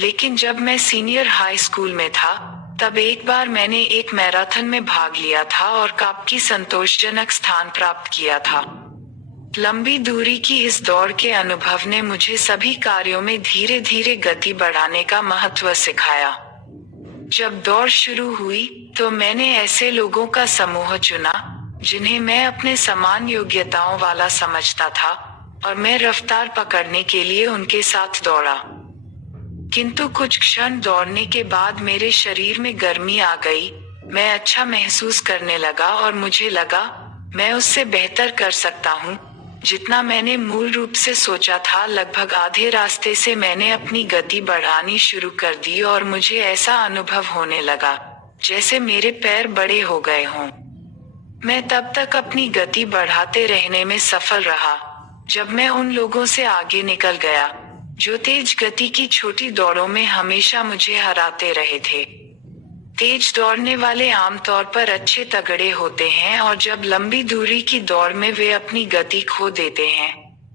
लेकिन जब मैं सीनियर हाई स्कूल में था, तब एक बार मैंने एक मैराथन में भाग लिया था और काफी संतोषजनक स्थान प्राप्त किया था। लंबी दूरी की इस दौड़ के अनुभव ने मुझे सभी कार्यों में धीरे धीरे गति बढ़ाने का महत्व सिखाया। जब दौड़ शुरू हुई, तो मैंने ऐसे लोगों का समूह चुना जिन्हें मैं अपने समान योग्यताओं वाला समझता था, और मैं रफ्तार पकड़ने के लिए उनके साथ दौड़ा। किंतु कुछ क्षण दौड़ने के बाद मेरे शरीर में गर्मी आ गई, मैं अच्छा महसूस करने लगा और मुझे लगा मैं उससे बेहतर कर सकता हूँ जितना मैंने मूल रूप से सोचा था। लगभग आधे रास्ते से मैंने अपनी गति बढ़ानी शुरू कर दी और मुझे ऐसा अनुभव होने लगा जैसे मेरे पैर बड़े हो गए हों। मैं तब तक अपनी गति बढ़ाते रहने में सफल रहा जब मैं उन लोगों से आगे निकल गया जो तेज गति की छोटी दौड़ों में हमेशा मुझे हराते रहे थे। तेज दौड़ने वाले आमतौर पर अच्छे तगड़े होते हैं, और जब लंबी दूरी की दौड़ में वे अपनी गति खो देते हैं,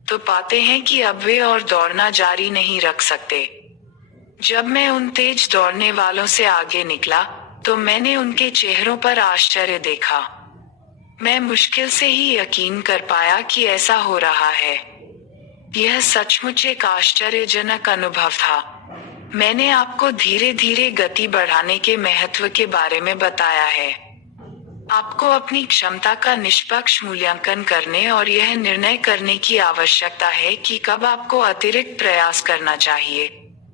तो पाते हैं कि अब वे और दौड़ना जारी नहीं रख सकते। जब मैं उन तेज दौड़ने वालों से आगे निकला, तो मैंने उनके चेहरों पर आश्चर्य देखा। मैं मुश्किल से ही यकीन कर पाया कि ऐसा हो रहा है। यह सचमुच एक आश्चर्यजनक अनुभव था। मैंने आपको धीरे धीरे गति बढ़ाने के महत्व के बारे में बताया है। आपको अपनी क्षमता का निष्पक्ष मूल्यांकन करने और यह निर्णय करने की आवश्यकता है कि कब आपको अतिरिक्त प्रयास करना चाहिए,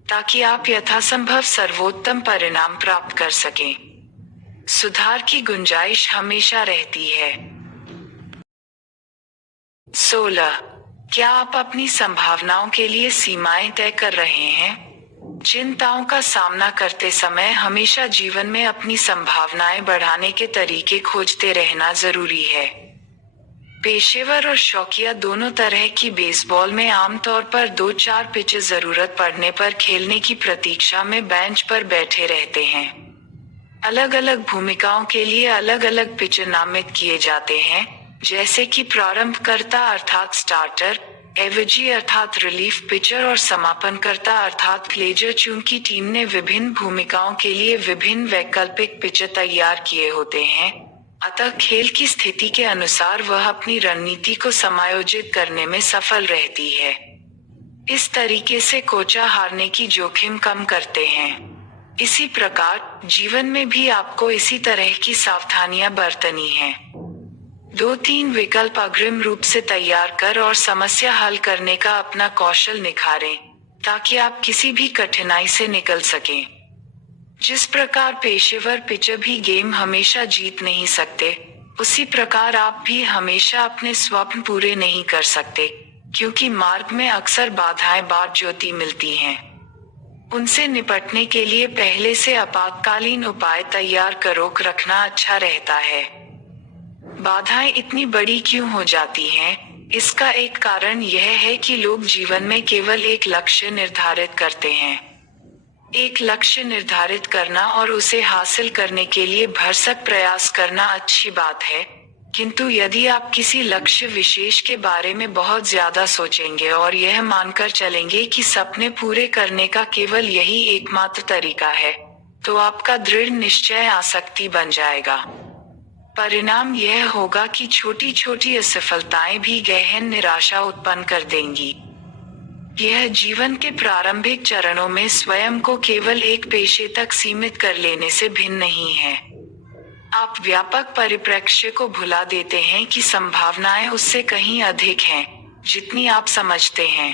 ताकि आप यथासंभव सर्वोत्तम परिणाम प्राप्त कर सकें। सुधार की गुंजाइश हमेशा रहती है। 16. क्या आप अपनी संभावनाओं के लिए सीमाएं तय कर रहे हैं? चिंताओं का सामना करते समय हमेशा जीवन में अपनी संभावनाएं बढ़ाने के तरीके खोजते रहना जरूरी है। पेशेवर और शौकिया दोनों तरह की बेसबॉल में आमतौर पर 2-4 पिच जरूरत पड़ने पर खेलने की प्रतीक्षा में बेंच पर बैठे रहते हैं। अलग अलग भूमिकाओं के लिए अलग अलग पिच नामित किए जाते हैं, जैसे कि प्रारंभकर्ता अर्थात स्टार्टर, एवजी अर्थात रिलीफ पिचर और समापनकर्ता अर्थात क्लेजर। चूंकि टीम ने विभिन्न भूमिकाओं के लिए विभिन्न वैकल्पिक पिच तैयार किए होते हैं, अतः खेल की स्थिति के अनुसार वह अपनी रणनीति को समायोजित करने में सफल रहती है। इस तरीके से कोचा हारने की जोखिम कम करते हैं। इसी प्रकार जीवन में भी आपको इसी तरह की सावधानियां बरतनी हैं। 2-3 विकल्प अग्रिम रूप से तैयार कर और समस्या हल करने का अपना कौशल निखारें, ताकि आप किसी भी कठिनाई से निकल सकें। जिस प्रकार पेशेवर पिचर भी गेम हमेशा जीत नहीं सकते, उसी प्रकार आप भी हमेशा अपने स्वप्न पूरे नहीं कर सकते, क्योंकि मार्ग में अक्सर बाधाएं बाट जोती मिलती हैं। उनसे निपटने के लिए पहले से आपातकालीन उपाय तैयार कर रखना अच्छा रहता है। बाधाएं इतनी बड़ी क्यों हो जाती हैं? इसका एक कारण यह है कि लोग जीवन में केवल एक लक्ष्य निर्धारित करते हैं। एक लक्ष्य निर्धारित करना और उसे हासिल करने के लिए भरसक प्रयास करना अच्छी बात है, किंतु यदि आप किसी लक्ष्य विशेष के बारे में बहुत ज्यादा सोचेंगे और यह मानकर चलेंगे कि सपने पूरे करने का केवल यही एकमात्र तरीका है, तो आपका दृढ़ निश्चय आसक्ति बन जाएगा। परिणाम यह होगा कि छोटी छोटी असफलताएं भी गहन निराशा उत्पन्न कर देंगी। यह जीवन के प्रारंभिक चरणों में स्वयं को केवल एक पेशे तक सीमित कर लेने से भिन्न नहीं है। आप व्यापक परिप्रेक्ष्य को भुला देते हैं कि संभावनाएं उससे कहीं अधिक हैं, जितनी आप समझते हैं।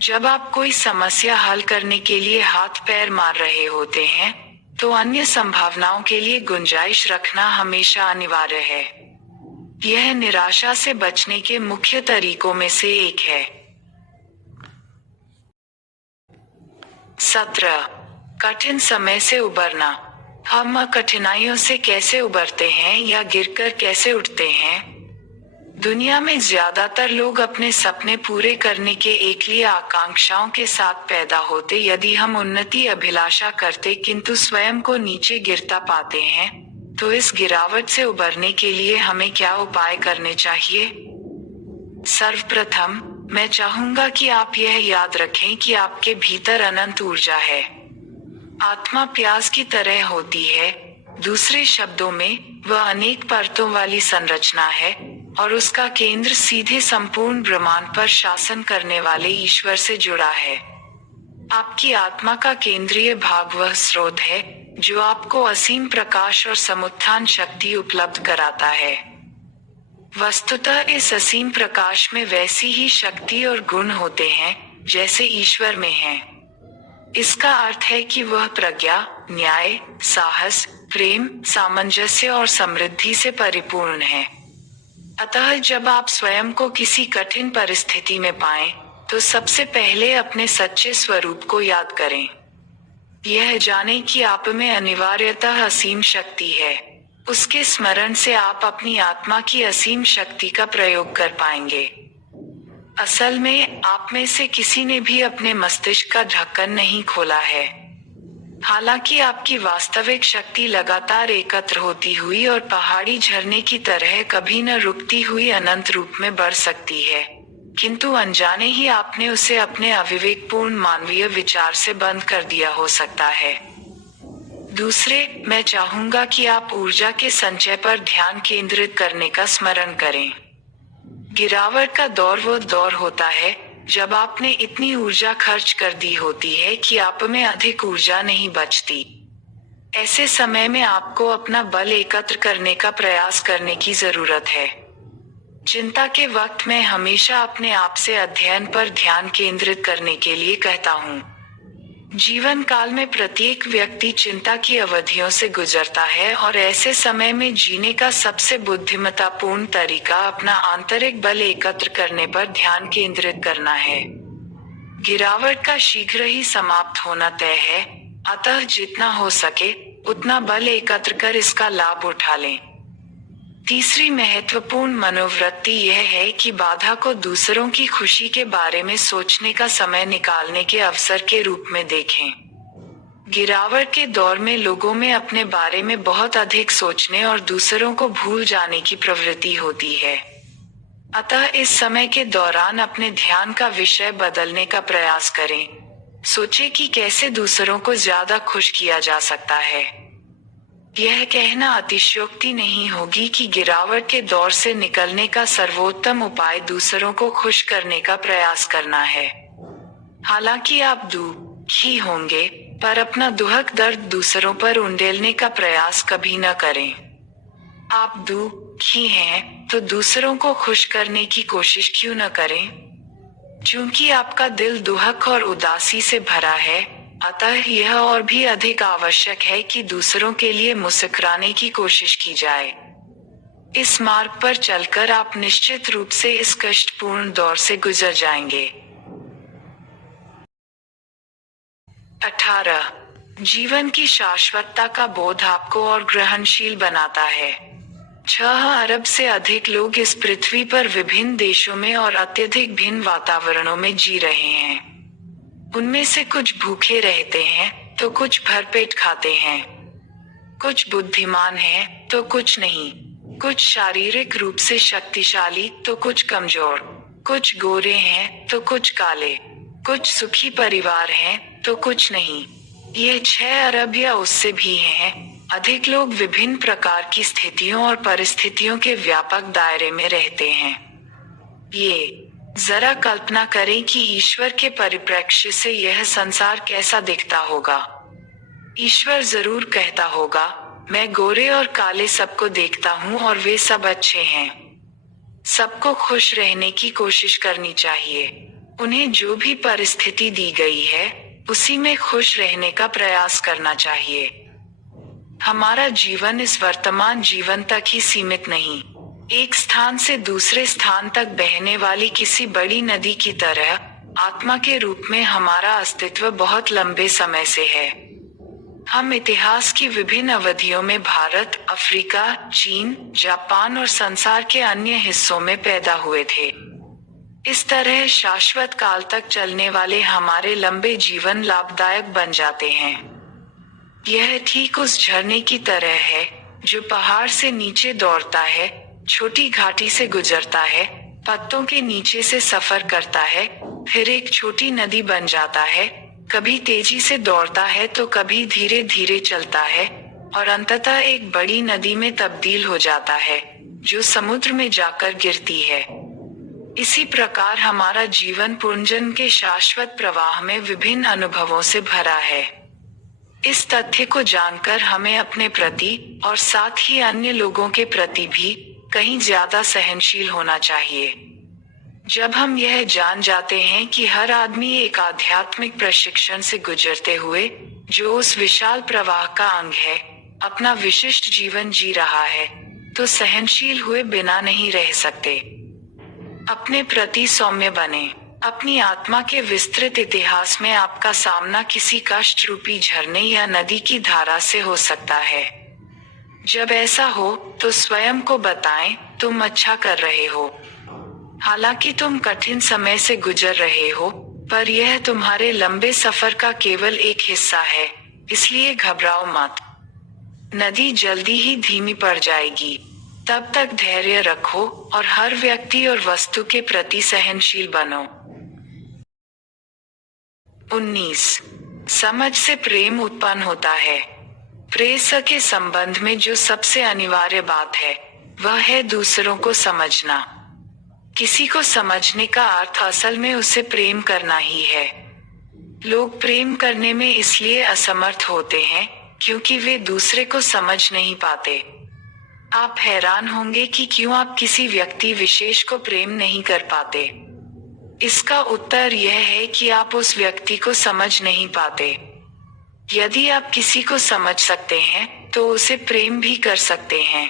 जब आप कोई समस्या हल करने के लिए हाथ पैर मार रहे होते हैं, तो अन्य संभावनाओं के लिए गुंजाइश रखना हमेशा अनिवार्य है। यह निराशा से बचने के मुख्य तरीकों में से एक है। 17. कठिन समय से उबरना। हम कठिनाइयों से कैसे उबरते हैं या गिरकर कैसे उठते हैं? दुनिया में ज्यादातर लोग अपने सपने पूरे करने के एक लिए आकांक्षाओं के साथ पैदा होते। यदि हम उन्नति अभिलाषा करते किंतु स्वयं को नीचे गिरता पाते हैं, तो इस गिरावट से उबरने के लिए हमें क्या उपाय करने चाहिए? सर्वप्रथम मैं चाहूंगा कि आप यह याद रखें कि आपके भीतर अनंत ऊर्जा है। आत्मा प्यास की तरह होती है। दूसरे शब्दों में, वह अनेक परतों वाली संरचना है और उसका केंद्र सीधे संपूर्ण ब्रह्मांड पर शासन करने वाले ईश्वर से जुड़ा है। आपकी आत्मा का केंद्रीय भाग वह स्रोत है जो आपको असीम प्रकाश और समुत्थान शक्ति उपलब्ध कराता है। वस्तुतः इस असीम प्रकाश में वैसी ही शक्ति और गुण होते हैं जैसे ईश्वर में हैं। इसका अर्थ है कि वह प्रज्ञा, न्याय, साहस, प्रेम, सामंजस्य और समृद्धि से परिपूर्ण है। अतः जब आप स्वयं को किसी कठिन परिस्थिति में पाएं, तो सबसे पहले अपने सच्चे स्वरूप को याद करें। यह जानें कि आप में अनिवार्यतः असीम शक्ति है। उसके स्मरण से आप अपनी आत्मा की असीम शक्ति का प्रयोग कर पाएंगे। असल में आप में से किसी ने भी अपने मस्तिष्क का ढक्कन नहीं खोला है। हालांकि आपकी वास्तविक शक्ति लगातार एकत्र होती हुई और पहाड़ी झरने की तरह कभी न रुकती हुई अनंत रूप में बढ़ सकती है, किंतु अनजाने ही आपने उसे अपने अविवेकपूर्ण मानवीय विचार से बंद कर दिया हो सकता है। दूसरे, मैं चाहूंगा कि आप ऊर्जा के संचय पर ध्यान केंद्रित करने का स्मरण करें। गिरावट का दौर वो दौर होता है जब आपने इतनी ऊर्जा खर्च कर दी होती है कि आप में अधिक ऊर्जा नहीं बचती। ऐसे समय में आपको अपना बल एकत्र करने का प्रयास करने की जरूरत है। चिंता के वक्त मैं हमेशा अपने आप से अध्ययन पर ध्यान केंद्रित करने के लिए कहता हूँ। जीवन काल में प्रत्येक व्यक्ति चिंता की अवधियों से गुजरता है और ऐसे समय में जीने का सबसे बुद्धिमत्तापूर्ण तरीका अपना आंतरिक बल एकत्र करने पर ध्यान केंद्रित करना है। गिरावट का शीघ्र ही समाप्त होना तय है, अतः जितना हो सके उतना बल एकत्र कर इसका लाभ उठा लें। तीसरी महत्वपूर्ण मनोवृत्ति यह है कि बाधा को दूसरों की खुशी के बारे में सोचने का समय निकालने के अवसर के रूप में देखें। गिरावट के दौर में लोगों में अपने बारे में बहुत अधिक सोचने और दूसरों को भूल जाने की प्रवृत्ति होती है। अतः इस समय के दौरान अपने ध्यान का विषय बदलने का प्रयास करें। सोचें कि कैसे दूसरों को ज्यादा खुश किया जा सकता है। यह कहना अतिशयोक्ति नहीं होगी कि गिरावट के दौर से निकलने का सर्वोत्तम उपाय दूसरों को खुश करने का प्रयास करना है। हालांकि आप दुखी होंगे, पर अपना दुखद दर्द दूसरों पर उंडेलने का प्रयास कभी न करें। आप दुखी हैं तो दूसरों को खुश करने की कोशिश क्यों न करें? चूंकि आपका दिल दुख और उदासी से भरा है, अतः यह और भी अधिक आवश्यक है कि दूसरों के लिए मुस्कुराने की कोशिश की जाए। इस मार्ग पर चलकर आप निश्चित रूप से इस कष्टपूर्ण दौर से गुजर जाएंगे। 18. जीवन की शाश्वतता का बोध आपको और ग्रहणशील बनाता है। 6 अरब से अधिक लोग इस पृथ्वी पर विभिन्न देशों में और अत्यधिक भिन्न वातावरणों में जी रहे हैं। उनमें से कुछ भूखे रहते हैं तो कुछ भरपेट खाते हैं, कुछ बुद्धिमान हैं तो कुछ नहीं, कुछ शारीरिक रूप से शक्तिशाली तो कुछ कमजोर, कुछ गोरे हैं तो कुछ काले, कुछ सुखी परिवार हैं तो कुछ नहीं। ये 6 अरब या उससे भी हैं। अधिक लोग विभिन्न प्रकार की स्थितियों और परिस्थितियों के व्यापक दायरे में रहते हैं। ये जरा कल्पना करें कि ईश्वर के परिप्रेक्ष्य से यह संसार कैसा दिखता होगा। ईश्वर जरूर कहता होगा, मैं गोरे और काले सबको देखता हूँ और वे सब अच्छे हैं। सबको खुश रहने की कोशिश करनी चाहिए। उन्हें जो भी परिस्थिति दी गई है उसी में खुश रहने का प्रयास करना चाहिए। हमारा जीवन इस वर्तमान जीवन तक ही सीमित नहीं, एक स्थान से दूसरे स्थान तक बहने वाली किसी बड़ी नदी की तरह आत्मा के रूप में हमारा अस्तित्व बहुत लंबे समय से है। हम इतिहास की विभिन्न अवधियों में भारत, अफ्रीका, चीन, जापान और संसार के अन्य हिस्सों में पैदा हुए थे। इस तरह शाश्वत काल तक चलने वाले हमारे लंबे जीवन लाभदायक बन जाते हैं। यह ठीक उस झरने की तरह है जो पहाड़ से नीचे दौड़ता है, छोटी घाटी से गुजरता है, पत्तों के नीचे से सफर करता है, फिर एक छोटी नदी बन जाता है, कभी तेजी से दौड़ता है तो कभी धीरे धीरे चलता है और अंततः एक बड़ी नदी में तब्दील हो जाता है जो समुद्र में जाकर गिरती है। इसी प्रकार हमारा जीवन पुनर्जन्म के शाश्वत प्रवाह में विभिन्न अनुभवों से भरा है। इस तथ्य को जानकर हमें अपने प्रति और साथ ही अन्य लोगों के प्रति भी कहीं ज्यादा सहनशील होना चाहिए। जब हम यह जान जाते हैं कि हर आदमी एक आध्यात्मिक प्रशिक्षण से गुजरते हुए, जो उस विशाल प्रवाह का अंग है, अपना विशिष्ट जीवन जी रहा है, तो सहनशील हुए बिना नहीं रह सकते। अपने प्रति सौम्य बने। अपनी आत्मा के विस्तृत इतिहास में आपका सामना किसी कष्ट रूपी झरने या नदी की धारा से हो सकता है। जब ऐसा हो तो स्वयं को बताएं, तुम अच्छा कर रहे हो। हालांकि तुम कठिन समय से गुजर रहे हो, पर यह तुम्हारे लंबे सफर का केवल एक हिस्सा है, इसलिए घबराओ मत। नदी जल्दी ही धीमी पड़ जाएगी। तब तक धैर्य रखो और हर व्यक्ति और वस्तु के प्रति सहनशील बनो। 19. समझ से प्रेम उत्पन्न होता है। प्रेम के संबंध में जो सबसे अनिवार्य बात है, वह है दूसरों को समझना। किसी को समझने का अर्थ असल में उसे प्रेम करना ही है। लोग प्रेम करने में इसलिए असमर्थ होते हैं क्योंकि वे दूसरे को समझ नहीं पाते। आप हैरान होंगे कि क्यों आप किसी व्यक्ति विशेष को प्रेम नहीं कर पाते। इसका उत्तर यह है कि आप उस व्यक्ति को समझ नहीं पाते। यदि आप किसी को समझ सकते हैं तो उसे प्रेम भी कर सकते हैं।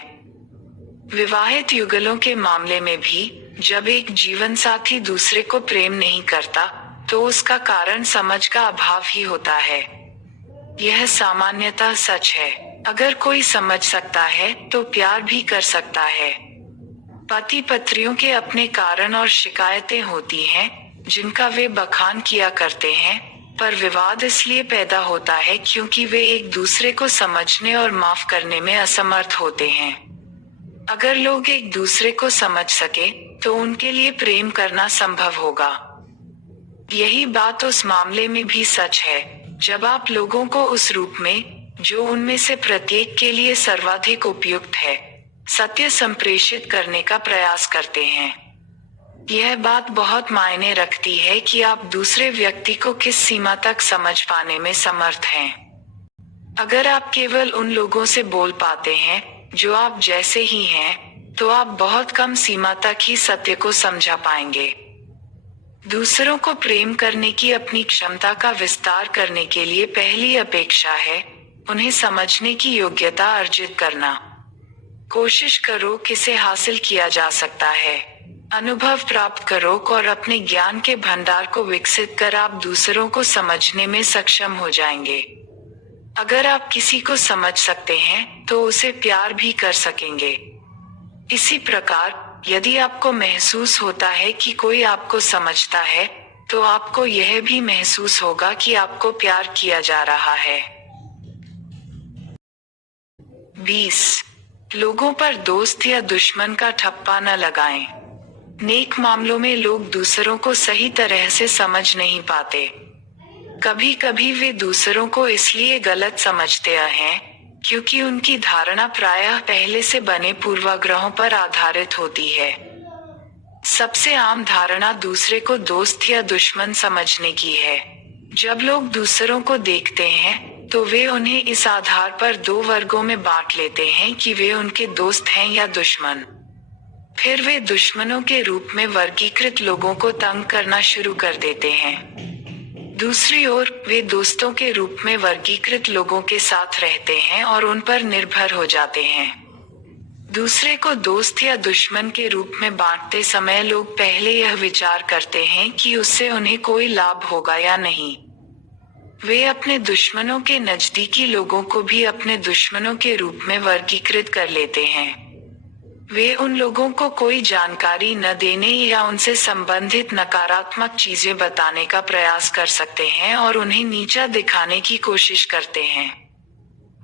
विवाहित युगलों के मामले में भी जब एक जीवन साथी दूसरे को प्रेम नहीं करता, तो उसका कारण समझ का अभाव ही होता है। यह सामान्यतः सच है। अगर कोई समझ सकता है तो प्यार भी कर सकता है। पति पत्नियों के अपने कारण और शिकायतें होती हैं, जिनका वे बखान किया करते हैं, पर विवाद इसलिए पैदा होता है क्योंकि वे एक दूसरे को समझने और माफ करने में असमर्थ होते हैं। अगर लोग एक दूसरे को समझ सके, तो उनके लिए प्रेम करना संभव होगा। यही बात उस मामले में भी सच है, जब आप लोगों को उस रूप में, जो उनमें से प्रत्येक के लिए सर्वाधिक उपयुक्त है, सत्य संप्रेषित करने का प्रयास करते हैं। यह बात बहुत मायने रखती है कि आप दूसरे व्यक्ति को किस सीमा तक समझ पाने में समर्थ हैं। अगर आप केवल उन लोगों से बोल पाते हैं जो आप जैसे ही हैं, तो आप बहुत कम सीमा तक ही सत्य को समझा पाएंगे। दूसरों को प्रेम करने की अपनी क्षमता का विस्तार करने के लिए पहली अपेक्षा है उन्हें समझने की योग्यता अर्जित करना। कोशिश करो किसे हासिल किया जा सकता है। अनुभव प्राप्त करो और अपने ज्ञान के भंडार को विकसित कर आप दूसरों को समझने में सक्षम हो जाएंगे। अगर आप किसी को समझ सकते हैं तो उसे प्यार भी कर सकेंगे। इसी प्रकार, यदि आपको महसूस होता है कि कोई आपको समझता है, तो आपको यह भी महसूस होगा कि आपको प्यार किया जा रहा है। 20. लोगों पर दोस्त या दुश्मन का ठप्पा न लगाएं। नेक मामलों में लोग दूसरों को सही तरह से समझ नहीं पाते। कभी कभी वे दूसरों को इसलिए गलत समझते हैं क्योंकि उनकी धारणा प्रायः पहले से बने पूर्वाग्रहों पर आधारित होती है। सबसे आम धारणा दूसरे को दोस्त या दुश्मन समझने की है। जब लोग दूसरों को देखते हैं, तो वे उन्हें इस आधार पर दो वर्गों में बांट लेते हैं कि वे उनके दोस्त हैं या दुश्मन। फिर वे दुश्मनों के रूप में वर्गीकृत लोगों को तंग करना शुरू कर देते हैं। दूसरी ओर, वे दोस्तों के रूप में वर्गीकृत लोगों के साथ रहते हैं और उन पर निर्भर हो जाते हैं। दूसरे को दोस्त या दुश्मन के रूप में बांटते समय लोग पहले यह विचार करते हैं कि उससे उन्हें कोई लाभ होगा या नहीं। वे अपने दुश्मनों के नजदीकी लोगों को भी अपने दुश्मनों के रूप में वर्गीकृत कर लेते हैं। वे उन लोगों को कोई जानकारी न देने या उनसे संबंधित नकारात्मक चीजें बताने का प्रयास कर सकते हैं और उन्हें नीचा दिखाने की कोशिश करते हैं।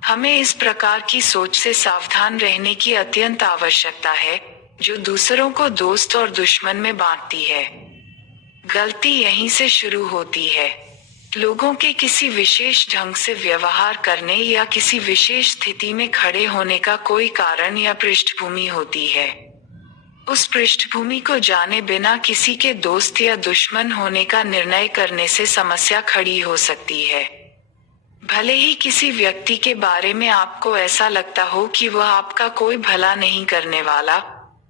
हमें इस प्रकार की सोच से सावधान रहने की अत्यंत आवश्यकता है, जो दूसरों को दोस्त और दुश्मन में बांटती है। गलती यहीं से शुरू होती है। लोगों के किसी विशेष ढंग से व्यवहार करने या किसी विशेष स्थिति में खड़े होने का कोई कारण या पृष्ठभूमि होती है। उस पृष्ठभूमि को जाने बिना किसी के दोस्त या दुश्मन होने का निर्णय करने से समस्या खड़ी हो सकती है। भले ही किसी व्यक्ति के बारे में आपको ऐसा लगता हो कि वह आपका कोई भला नहीं करने वाला,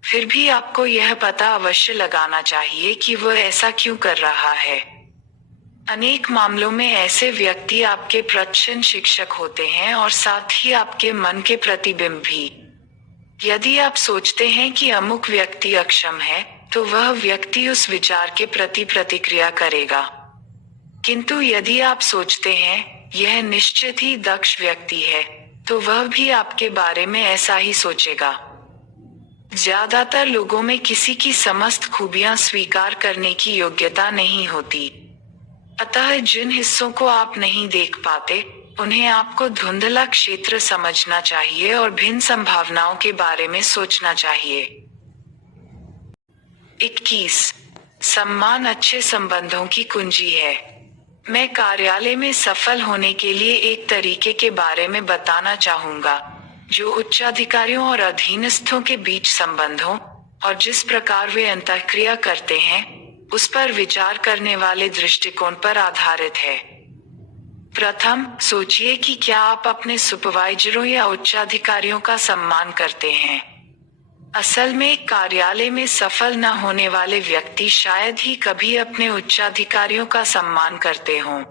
फिर भी आपको यह पता अवश्य लगाना चाहिए कि वह ऐसा क्यों कर रहा है। अनेक मामलों में ऐसे व्यक्ति आपके प्रच्छन्न शिक्षक होते हैं और साथ ही आपके मन के प्रतिबिंब भी। यदि आप सोचते हैं कि अमुक व्यक्ति अक्षम है, तो वह व्यक्ति उस विचार के प्रति प्रतिक्रिया करेगा। किंतु यदि आप सोचते हैं यह निश्चित ही दक्ष व्यक्ति है, तो वह भी आपके बारे में ऐसा ही सोचेगा। ज्यादातर लोगों में किसी की समस्त खूबियां स्वीकार करने की योग्यता नहीं होती। अतः जिन हिस्सों को आप नहीं देख पाते, उन्हें आपको धुंधला क्षेत्र समझना चाहिए और भिन्न संभावनाओं के बारे में सोचना चाहिए। 21. सम्मान अच्छे संबंधों की कुंजी है। मैं कार्यालय में सफल होने के लिए एक तरीके के बारे में बताना चाहूंगा, जो उच्चाधिकारियों और अधीनस्थों के बीच संबंधों और जिस प्रकार वे अंतःक्रिया करते हैं, उस पर विचार करने वाले दृष्टिकोण पर आधारित है। प्रथम, सोचिए कि क्या आप अपने सुपरवाइजरों या उच्चाधिकारियों का सम्मान करते हैं। असल में कार्यालय में सफल न होने वाले व्यक्ति शायद ही कभी अपने उच्चाधिकारियों का सम्मान करते हों।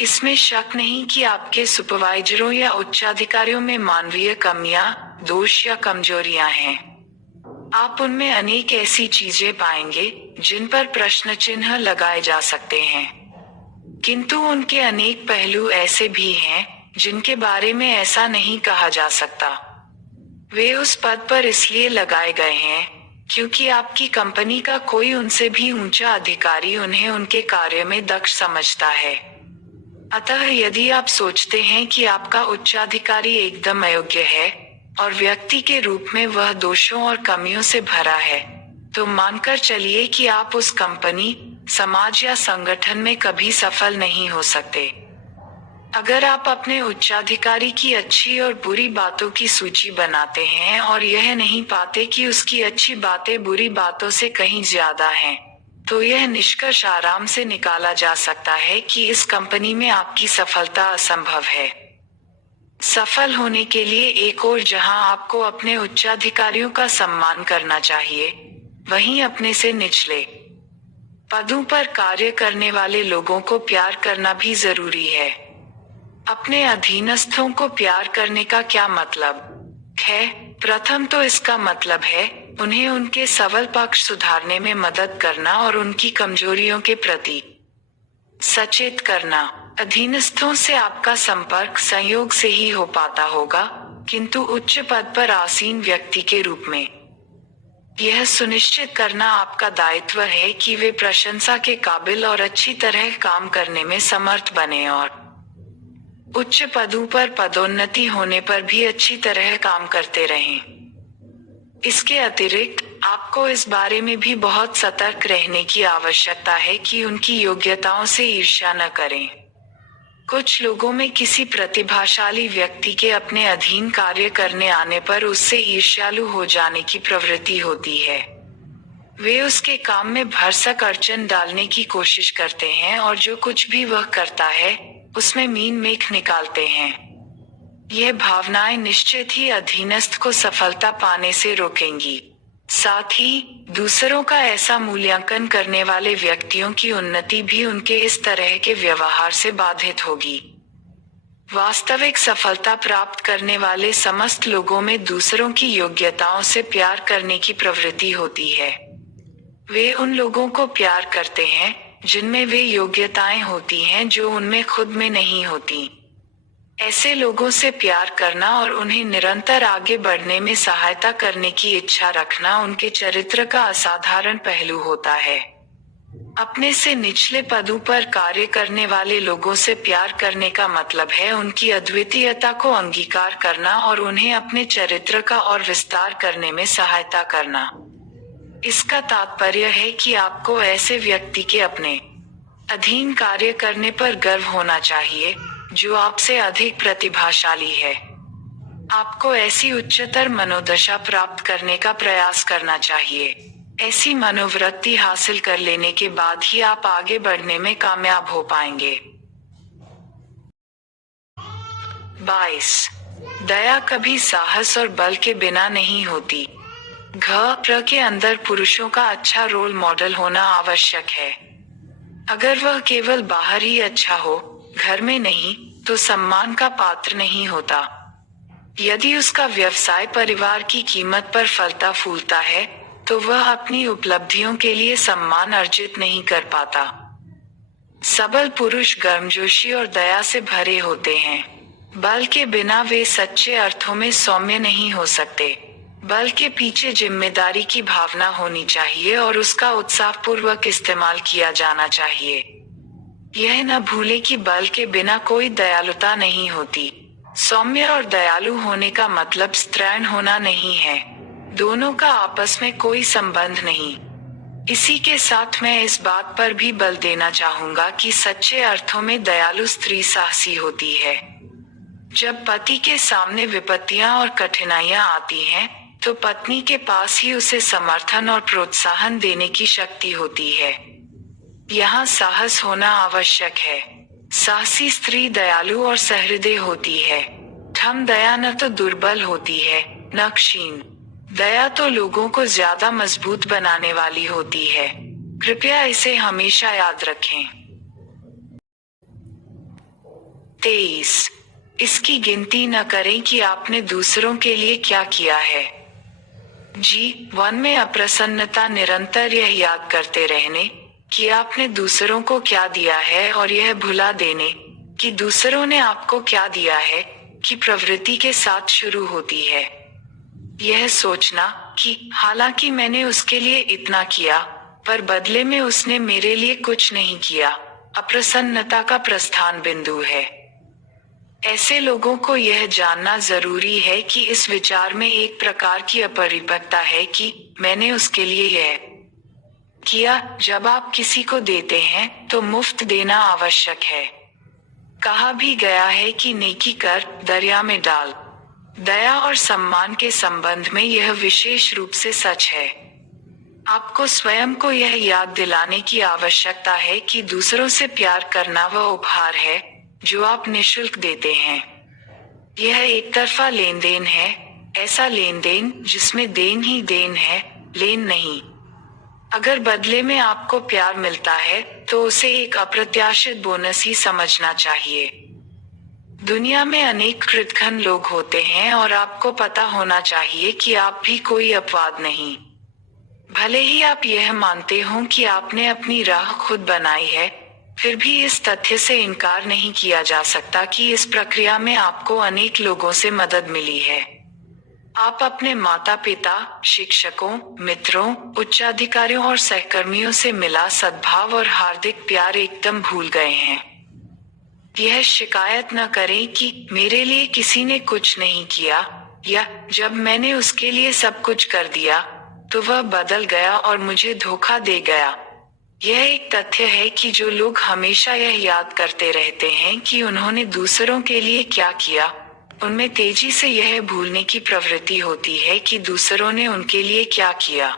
इसमें शक नहीं कि आपके सुपरवाइजरों या उच्चाधिकारियों में मानवीय कमियां, दोष या कमजोरियां हैं। आप उनमें अनेक ऐसी चीजें पाएंगे जिन पर प्रश्न चिन्ह लगाए जा सकते हैं, किंतु उनके अनेक पहलू ऐसे भी हैं जिनके बारे में ऐसा नहीं कहा जा सकता। वे उस पद पर इसलिए लगाए गए हैं क्योंकि आपकी कंपनी का कोई उनसे भी ऊंचा अधिकारी उन्हें उनके कार्य में दक्ष समझता है। अतः यदि आप सोचते हैं कि आपका उच्चाधिकारी एकदम अयोग्य है और व्यक्ति के रूप में वह दोषों और कमियों से भरा है, तो मानकर चलिए कि आप उस कंपनी, समाज या संगठन में कभी सफल नहीं हो सकते। अगर आप अपने उच्चाधिकारी की अच्छी और बुरी बातों की सूची बनाते हैं और यह नहीं पाते कि उसकी अच्छी बातें बुरी बातों से कहीं ज्यादा हैं, तो यह निष्कर्ष आराम से निकाला जा सकता है कि इस कंपनी में आपकी सफलता असंभव है। सफल होने के लिए एक और जहां आपको अपने उच्चाधिकारियों का सम्मान करना चाहिए, वहीं अपने से निचले पदों पर कार्य करने वाले लोगों को प्यार करना भी जरूरी है। अपने अधीनस्थों को प्यार करने का क्या मतलब है? प्रथम तो इसका मतलब है उन्हें उनके सबल पक्ष सुधारने में मदद करना और उनकी कमजोरियों के प्रति सचेत करना। अधीनस्थों से आपका संपर्क संयोग से ही हो पाता होगा, किंतु उच्च पद पर आसीन व्यक्ति के रूप में यह सुनिश्चित करना आपका दायित्व है कि वे प्रशंसा के काबिल और अच्छी तरह काम करने में समर्थ बने और उच्च पदों पर पदोन्नति होने पर भी अच्छी तरह काम करते रहें। इसके अतिरिक्त आपको इस बारे में भी बहुत सतर्क रहने की आवश्यकता है कि उनकी योग्यताओं से ईर्ष्या न करें। कुछ लोगों में किसी प्रतिभाशाली व्यक्ति के अपने अधीन कार्य करने आने पर उससे ईर्ष्यालु हो जाने की प्रवृत्ति होती है। वे उसके काम में भरसक अड़चन डालने की कोशिश करते हैं और जो कुछ भी वह करता है उसमें मीन मेख निकालते हैं। यह भावनाएं निश्चित ही अधीनस्थ को सफलता पाने से रोकेंगी। साथ ही दूसरों का ऐसा मूल्यांकन करने वाले व्यक्तियों की उन्नति भी उनके इस तरह के व्यवहार से बाधित होगी। वास्तविक सफलता प्राप्त करने वाले समस्त लोगों में दूसरों की योग्यताओं से प्यार करने की प्रवृत्ति होती है। वे उन लोगों को प्यार करते हैं जिनमें वे योग्यताएं होती हैं जो उनमें खुद में नहीं होती। ऐसे लोगों से प्यार करना और उन्हें निरंतर आगे बढ़ने में सहायता करने की इच्छा रखना उनके चरित्र का असाधारण पहलू होता है। अपने से निचले पदों पर कार्य करने वाले लोगों से प्यार करने का मतलब है उनकी अद्वितीयता को अंगीकार करना और उन्हें अपने चरित्र का और विस्तार करने में सहायता करना। इसका तात्पर्य है कि आपको ऐसे व्यक्ति के अपने अधीन कार्य करने पर गर्व होना चाहिए जो आपसे अधिक प्रतिभाशाली है। आपको ऐसी उच्चतर मनोदशा प्राप्त करने का प्रयास करना चाहिए। ऐसी मनोवृत्ति हासिल कर लेने के बाद ही आप आगे बढ़ने में कामयाब हो पाएंगे। 22. दया कभी साहस और बल के बिना नहीं होती। घ के अंदर पुरुषों का अच्छा रोल मॉडल होना आवश्यक है। अगर वह केवल बाहर ही अच्छा हो, घर में नहीं, तो सम्मान का पात्र नहीं होता। यदि उसका व्यवसाय परिवार की कीमत पर फलता फूलता है, तो वह अपनी उपलब्धियों के लिए सम्मान अर्जित नहीं कर पाता। सबल पुरुष गर्मजोशी और दया से भरे होते हैं। बल के बिना वे सच्चे अर्थों में सौम्य नहीं हो सकते। बल के पीछे जिम्मेदारी की भावना होनी चाहिए और उसका उत्साहपूर्वक इस्तेमाल किया जाना चाहिए। यह न भूले कि बल के बिना कोई दयालुता नहीं होती। सौम्य और दयालु होने का मतलब स्त्रैण होना नहीं है। दोनों का आपस में कोई संबंध नहीं। इसी के साथ मैं इस बात पर भी बल देना चाहूंगा कि सच्चे अर्थों में दयालु स्त्री साहसी होती है। जब पति के सामने विपत्तियां और कठिनाइयां आती हैं, तो पत्नी के पास ही उसे समर्थन और प्रोत्साहन देने की शक्ति होती है। यहाँ साहस होना आवश्यक है। साहसी स्त्री दयालु और सहृदय होती है। ठम दया न तो दुर्बल होती है, न क्षीण। दया तो लोगों को ज्यादा मजबूत बनाने वाली होती है। कृपया इसे हमेशा याद रखें। 23. इसकी गिनती न करें कि आपने दूसरों के लिए क्या किया है। G1 में अप्रसन्नता निरंतर यह याद करते रहने कि आपने दूसरों को क्या दिया है और यह भुला देने कि दूसरों ने आपको क्या दिया है की प्रवृत्ति के साथ शुरू होती है। यह सोचना कि हालांकि मैंने उसके लिए इतना किया पर बदले में उसने मेरे लिए कुछ नहीं किया, अप्रसन्नता का प्रस्थान बिंदु है। ऐसे लोगों को यह जानना जरूरी है कि इस विचार में एक प्रकार की अपरिपक्वता है कि मैंने उसके लिए यह किया। जब आप किसी को देते हैं तो मुफ्त देना आवश्यक है। कहा भी गया है कि नेकी कर, दरिया में डाल। दया और सम्मान के संबंध में यह विशेष रूप से सच है। आपको स्वयं को यह याद दिलाने की आवश्यकता है कि दूसरों से प्यार करना वह उपहार है जो आप निःशुल्क देते हैं। यह एक तरफा लेन देन है, ऐसा लेन देन जिसमें देन ही देन है, लेन नहीं। अगर बदले में आपको प्यार मिलता है तो उसे एक अप्रत्याशित बोनस ही समझना चाहिए। दुनिया में अनेक कृतघ्न लोग होते हैं और आपको पता होना चाहिए कि आप भी कोई अपवाद नहीं। भले ही आप यह मानते हो कि आपने अपनी राह खुद बनाई है, फिर भी इस तथ्य से इनकार नहीं किया जा सकता कि इस प्रक्रिया में आपको अनेक लोगों से मदद मिली है। आप अपने माता पिता, शिक्षकों, मित्रों, उच्चाधिकारियों और सहकर्मियों से मिला सद्भाव और हार्दिक प्यार एकदम भूल गए हैं। यह शिकायत न करें कि मेरे लिए किसी ने कुछ नहीं किया या जब मैंने उसके लिए सब कुछ कर दिया तो वह बदल गया और मुझे धोखा दे गया। यह एक तथ्य है कि जो लोग हमेशा यह याद करते रहते हैं कि उन्होंने दूसरों के लिए क्या किया, उनमें तेजी से यह भूलने की प्रवृत्ति होती है कि दूसरों ने उनके लिए क्या किया।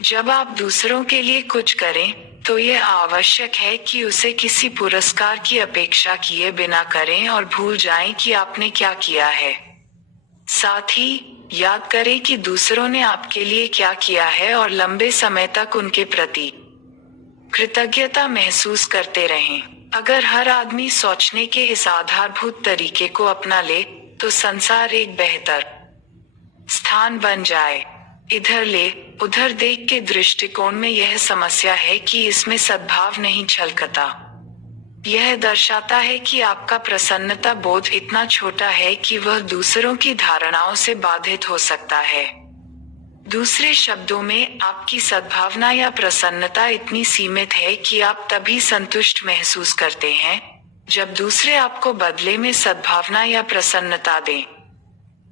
जब आप दूसरों के लिए कुछ करें तो यह आवश्यक है कि उसे किसी पुरस्कार की अपेक्षा किए बिना करें और भूल जाएं कि आपने क्या किया है। साथ ही याद करें कि दूसरों ने आपके लिए क्या किया है और लंबे समय तक उनके प्रति कृतज्ञता महसूस करते रहें। अगर हर आदमी सोचने के इस आधारभूत तरीके को अपना ले तो संसार एक बेहतर स्थान बन जाए। इधर ले उधर देख के दृष्टिकोण में यह समस्या है कि इसमें सद्भाव नहीं छलकता। यह दर्शाता है कि आपका प्रसन्नता बोध इतना छोटा है कि वह दूसरों की धारणाओं से बाधित हो सकता है। दूसरे शब्दों में, आपकी सद्भावना या प्रसन्नता इतनी सीमित है कि आप तभी संतुष्ट महसूस करते हैं जब दूसरे आपको बदले में सद्भावना या प्रसन्नता दें।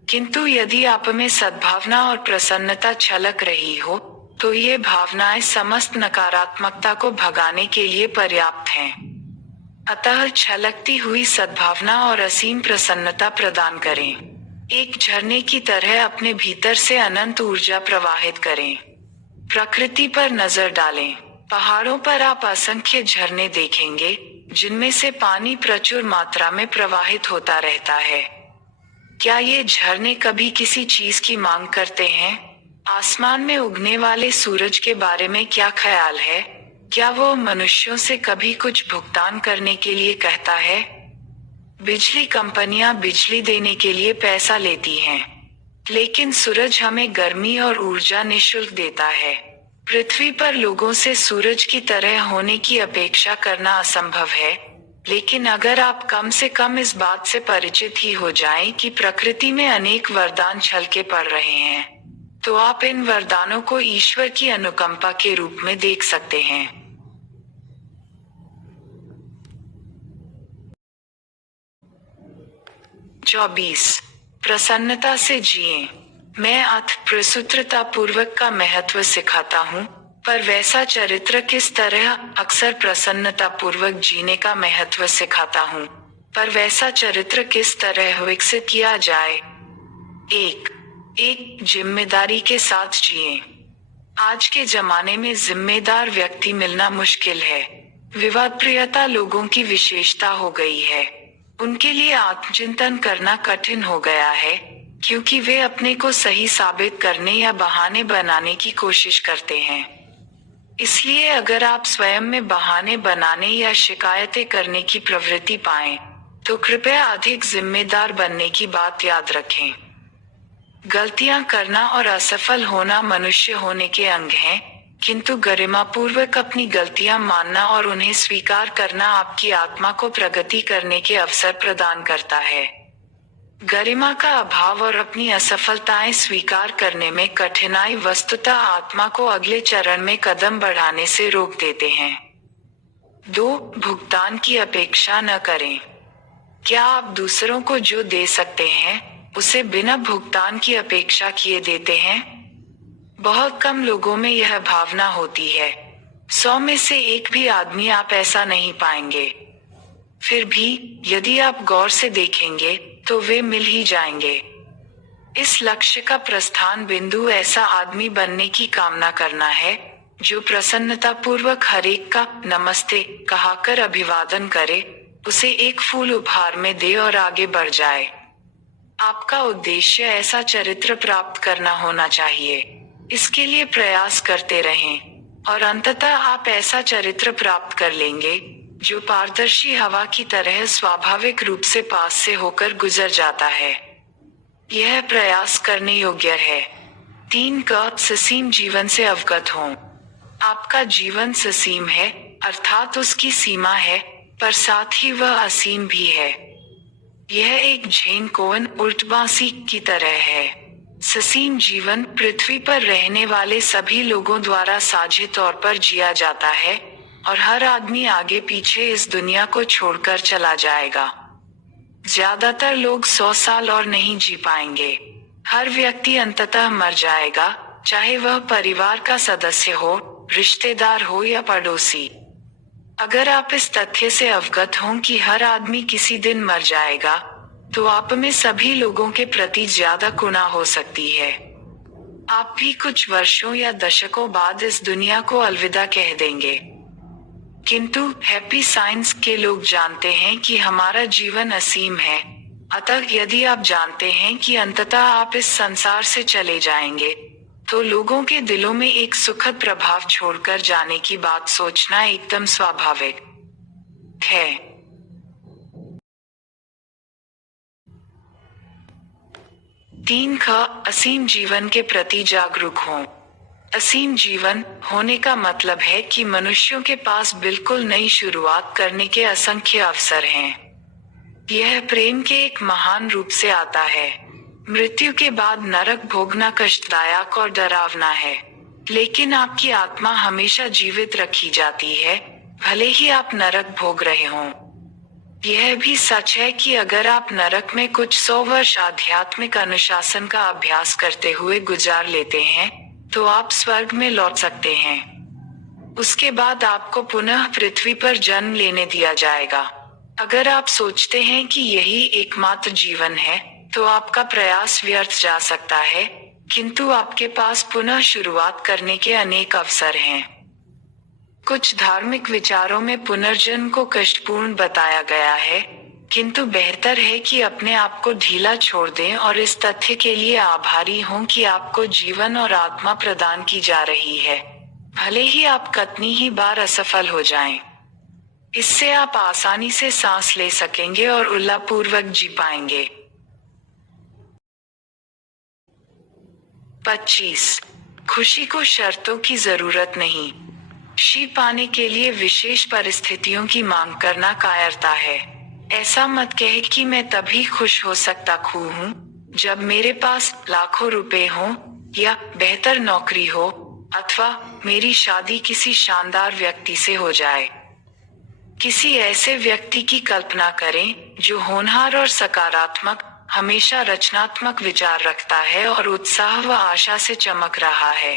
किंतु यदि आप में सद्भावना और प्रसन्नता छलक रही हो तो ये भावनाएं समस्त नकारात्मकता को भगाने के लिए पर्याप्त हैं। अतः छलकती हुई सद्भावना और असीम प्रसन्नता प्रदान करें। एक झरने की तरह अपने भीतर से अनंत ऊर्जा प्रवाहित करें। प्रकृति पर नजर डालें। पहाड़ों पर आप असंख्य झरने देखेंगे जिनमें से पानी प्रचुर मात्रा में प्रवाहित होता रहता है। क्या ये झरने कभी किसी चीज की मांग करते हैं? आसमान में उगने वाले सूरज के बारे में क्या ख्याल है? क्या वो मनुष्यों से कभी कुछ भुगतान करने के लिए कहता है? बिजली कंपनियां बिजली देने के लिए पैसा लेती हैं, लेकिन सूरज हमें गर्मी और ऊर्जा निःशुल्क देता है। पृथ्वी पर लोगों से सूरज की तरह होने की अपेक्षा करना असंभव है, लेकिन अगर आप कम से कम इस बात से परिचित ही हो जाएं कि प्रकृति में अनेक वरदान छलके पड़ रहे हैं, तो आप इन वरदानों को ईश्वर की अनुकंपा के रूप में देख सकते हैं। प्रसन्नता से जिएं। मैं अथ प्रसूत्रता पूर्वक का महत्व सिखाता हूँ, पर वैसा चरित्र किस तरह अक्सर प्रसन्नता पूर्वक जीने का महत्व सिखाता हूँ, पर वैसा चरित्र किस तरह विकसित किया जाए। एक जिम्मेदारी के साथ जिएं। आज के जमाने में जिम्मेदार व्यक्ति मिलना मुश्किल है। विवादप्रियता लोगों की विशेषता हो गई है। उनके लिए आत्मचिंतन करना कठिन हो गया है, क्योंकि वे अपने को सही साबित करने या बहाने बनाने की कोशिश करते हैं। इसलिए अगर आप स्वयं में बहाने बनाने या शिकायतें करने की प्रवृत्ति पाएं, तो कृपया अधिक जिम्मेदार बनने की बात याद रखें। गलतियां करना और असफल होना मनुष्य होने के अंग हैं, किंतु गरिमापूर्वक अपनी गलतियां मानना और उन्हें स्वीकार करना आपकी आत्मा को प्रगति करने के अवसर प्रदान करता है। गरिमा का अभाव और अपनी असफलताएं स्वीकार करने में कठिनाई वस्तुतः आत्मा को अगले चरण में कदम बढ़ाने से रोक देते हैं। 2. भुगतान की अपेक्षा न करें। क्या आप दूसरों को जो दे सकते हैं उसे बिना भुगतान की अपेक्षा किए देते हैं? बहुत कम लोगों में यह भावना होती है। 100 में से एक भी आदमी आप ऐसा नहीं पाएंगे। फिर भी यदि आप गौर से देखेंगे तो वे मिल ही जाएंगे। इस लक्ष्य का प्रस्थान बिंदु ऐसा आदमी बनने की कामना करना है जो प्रसन्नता पूर्वक हर एक का नमस्ते कहकर अभिवादन करे, उसे एक फूल उपहार में दे और आगे बढ़ जाए। आपका उद्देश्य ऐसा चरित्र प्राप्त करना होना चाहिए। इसके लिए प्रयास करते रहें और अंततः आप ऐसा चरित्र प्राप्त कर लेंगे जो पारदर्शी हवा की तरह स्वाभाविक रूप से पास से होकर गुजर जाता है। यह प्रयास करने योग्य है। 3. ससीम जीवन से अवगत हों। आपका जीवन ससीम है, अर्थात उसकी सीमा है, पर साथ ही वह असीम भी है। यह एक झेन कोन उल्टबांसी की तरह है। ससीम जीवन पृथ्वी पर रहने वाले सभी लोगों द्वारा साझे तौर पर जिया जाता है और हर आदमी आगे पीछे इस दुनिया को छोड़कर चला जाएगा। ज्यादातर लोग 100 साल और नहीं जी पाएंगे। हर व्यक्ति अंततः मर जाएगा, चाहे वह परिवार का सदस्य हो, रिश्तेदार हो या पड़ोसी। अगर आप इस तथ्य से अवगत हों कि हर आदमी किसी दिन मर जाएगा, तो आप में सभी लोगों के प्रति ज्यादा करुणा हो सकती है। आप भी कुछ वर्षों या दशकों बाद इस दुनिया को अलविदा कह देंगे। किंतु हैप्पी साइंस के लोग जानते हैं कि हमारा जीवन असीम है। अतः यदि आप जानते हैं कि अंततः आप इस संसार से चले जाएंगे, तो लोगों के दिलों में एक सुखद प्रभाव छोड़कर जाने की बात सोचना एकदम स्वाभाविक है। 3. असीम जीवन के प्रति जागरूक हों। असीम जीवन होने का मतलब है कि मनुष्यों के पास बिल्कुल नई शुरुआत करने के असंख्य अवसर हैं। यह प्रेम के एक महान रूप से आता है। मृत्यु के बाद नरक भोगना कष्टदायक और डरावना है, लेकिन आपकी आत्मा हमेशा जीवित रखी जाती है, भले ही आप नरक भोग रहे हों। यह भी सच है कि अगर आप नरक में कुछ 100 वर्ष आध्यात्मिक अनुशासन का अभ्यास करते हुए गुजार लेते हैं, तो आप स्वर्ग में लौट सकते हैं। उसके बाद आपको पुनः पृथ्वी पर जन्म लेने दिया जाएगा। अगर आप सोचते हैं कि यही एकमात्र जीवन है, तो आपका प्रयास व्यर्थ जा सकता है, किंतु आपके पास पुनः शुरुआत करने के अनेक अवसर हैं। कुछ धार्मिक विचारों में पुनर्जन्म को कष्टपूर्ण बताया गया है, किंतु बेहतर है कि अपने आप को ढीला छोड़ दें और इस तथ्य के लिए आभारी हों कि आपको जीवन और आत्मा प्रदान की जा रही है, भले ही आप कितनी ही बार असफल हो जाएं। इससे आप आसानी से सांस ले सकेंगे और उल्लासपूर्वक जी पाएंगे। 25. खुशी को शर्तों की जरूरत नहीं। खुशी पाने के लिए विशेष परिस्थितियों की मांग करना कायरता है। ऐसा मत कहे कि मैं तभी खुश हो सकता हूँ जब मेरे पास लाखों रुपए हों या बेहतर नौकरी हो, अथवा मेरी शादी किसी शानदार व्यक्ति से हो जाए। किसी ऐसे व्यक्ति की कल्पना करें जो होनहार और सकारात्मक, हमेशा रचनात्मक विचार रखता है और उत्साह व आशा से चमक रहा है।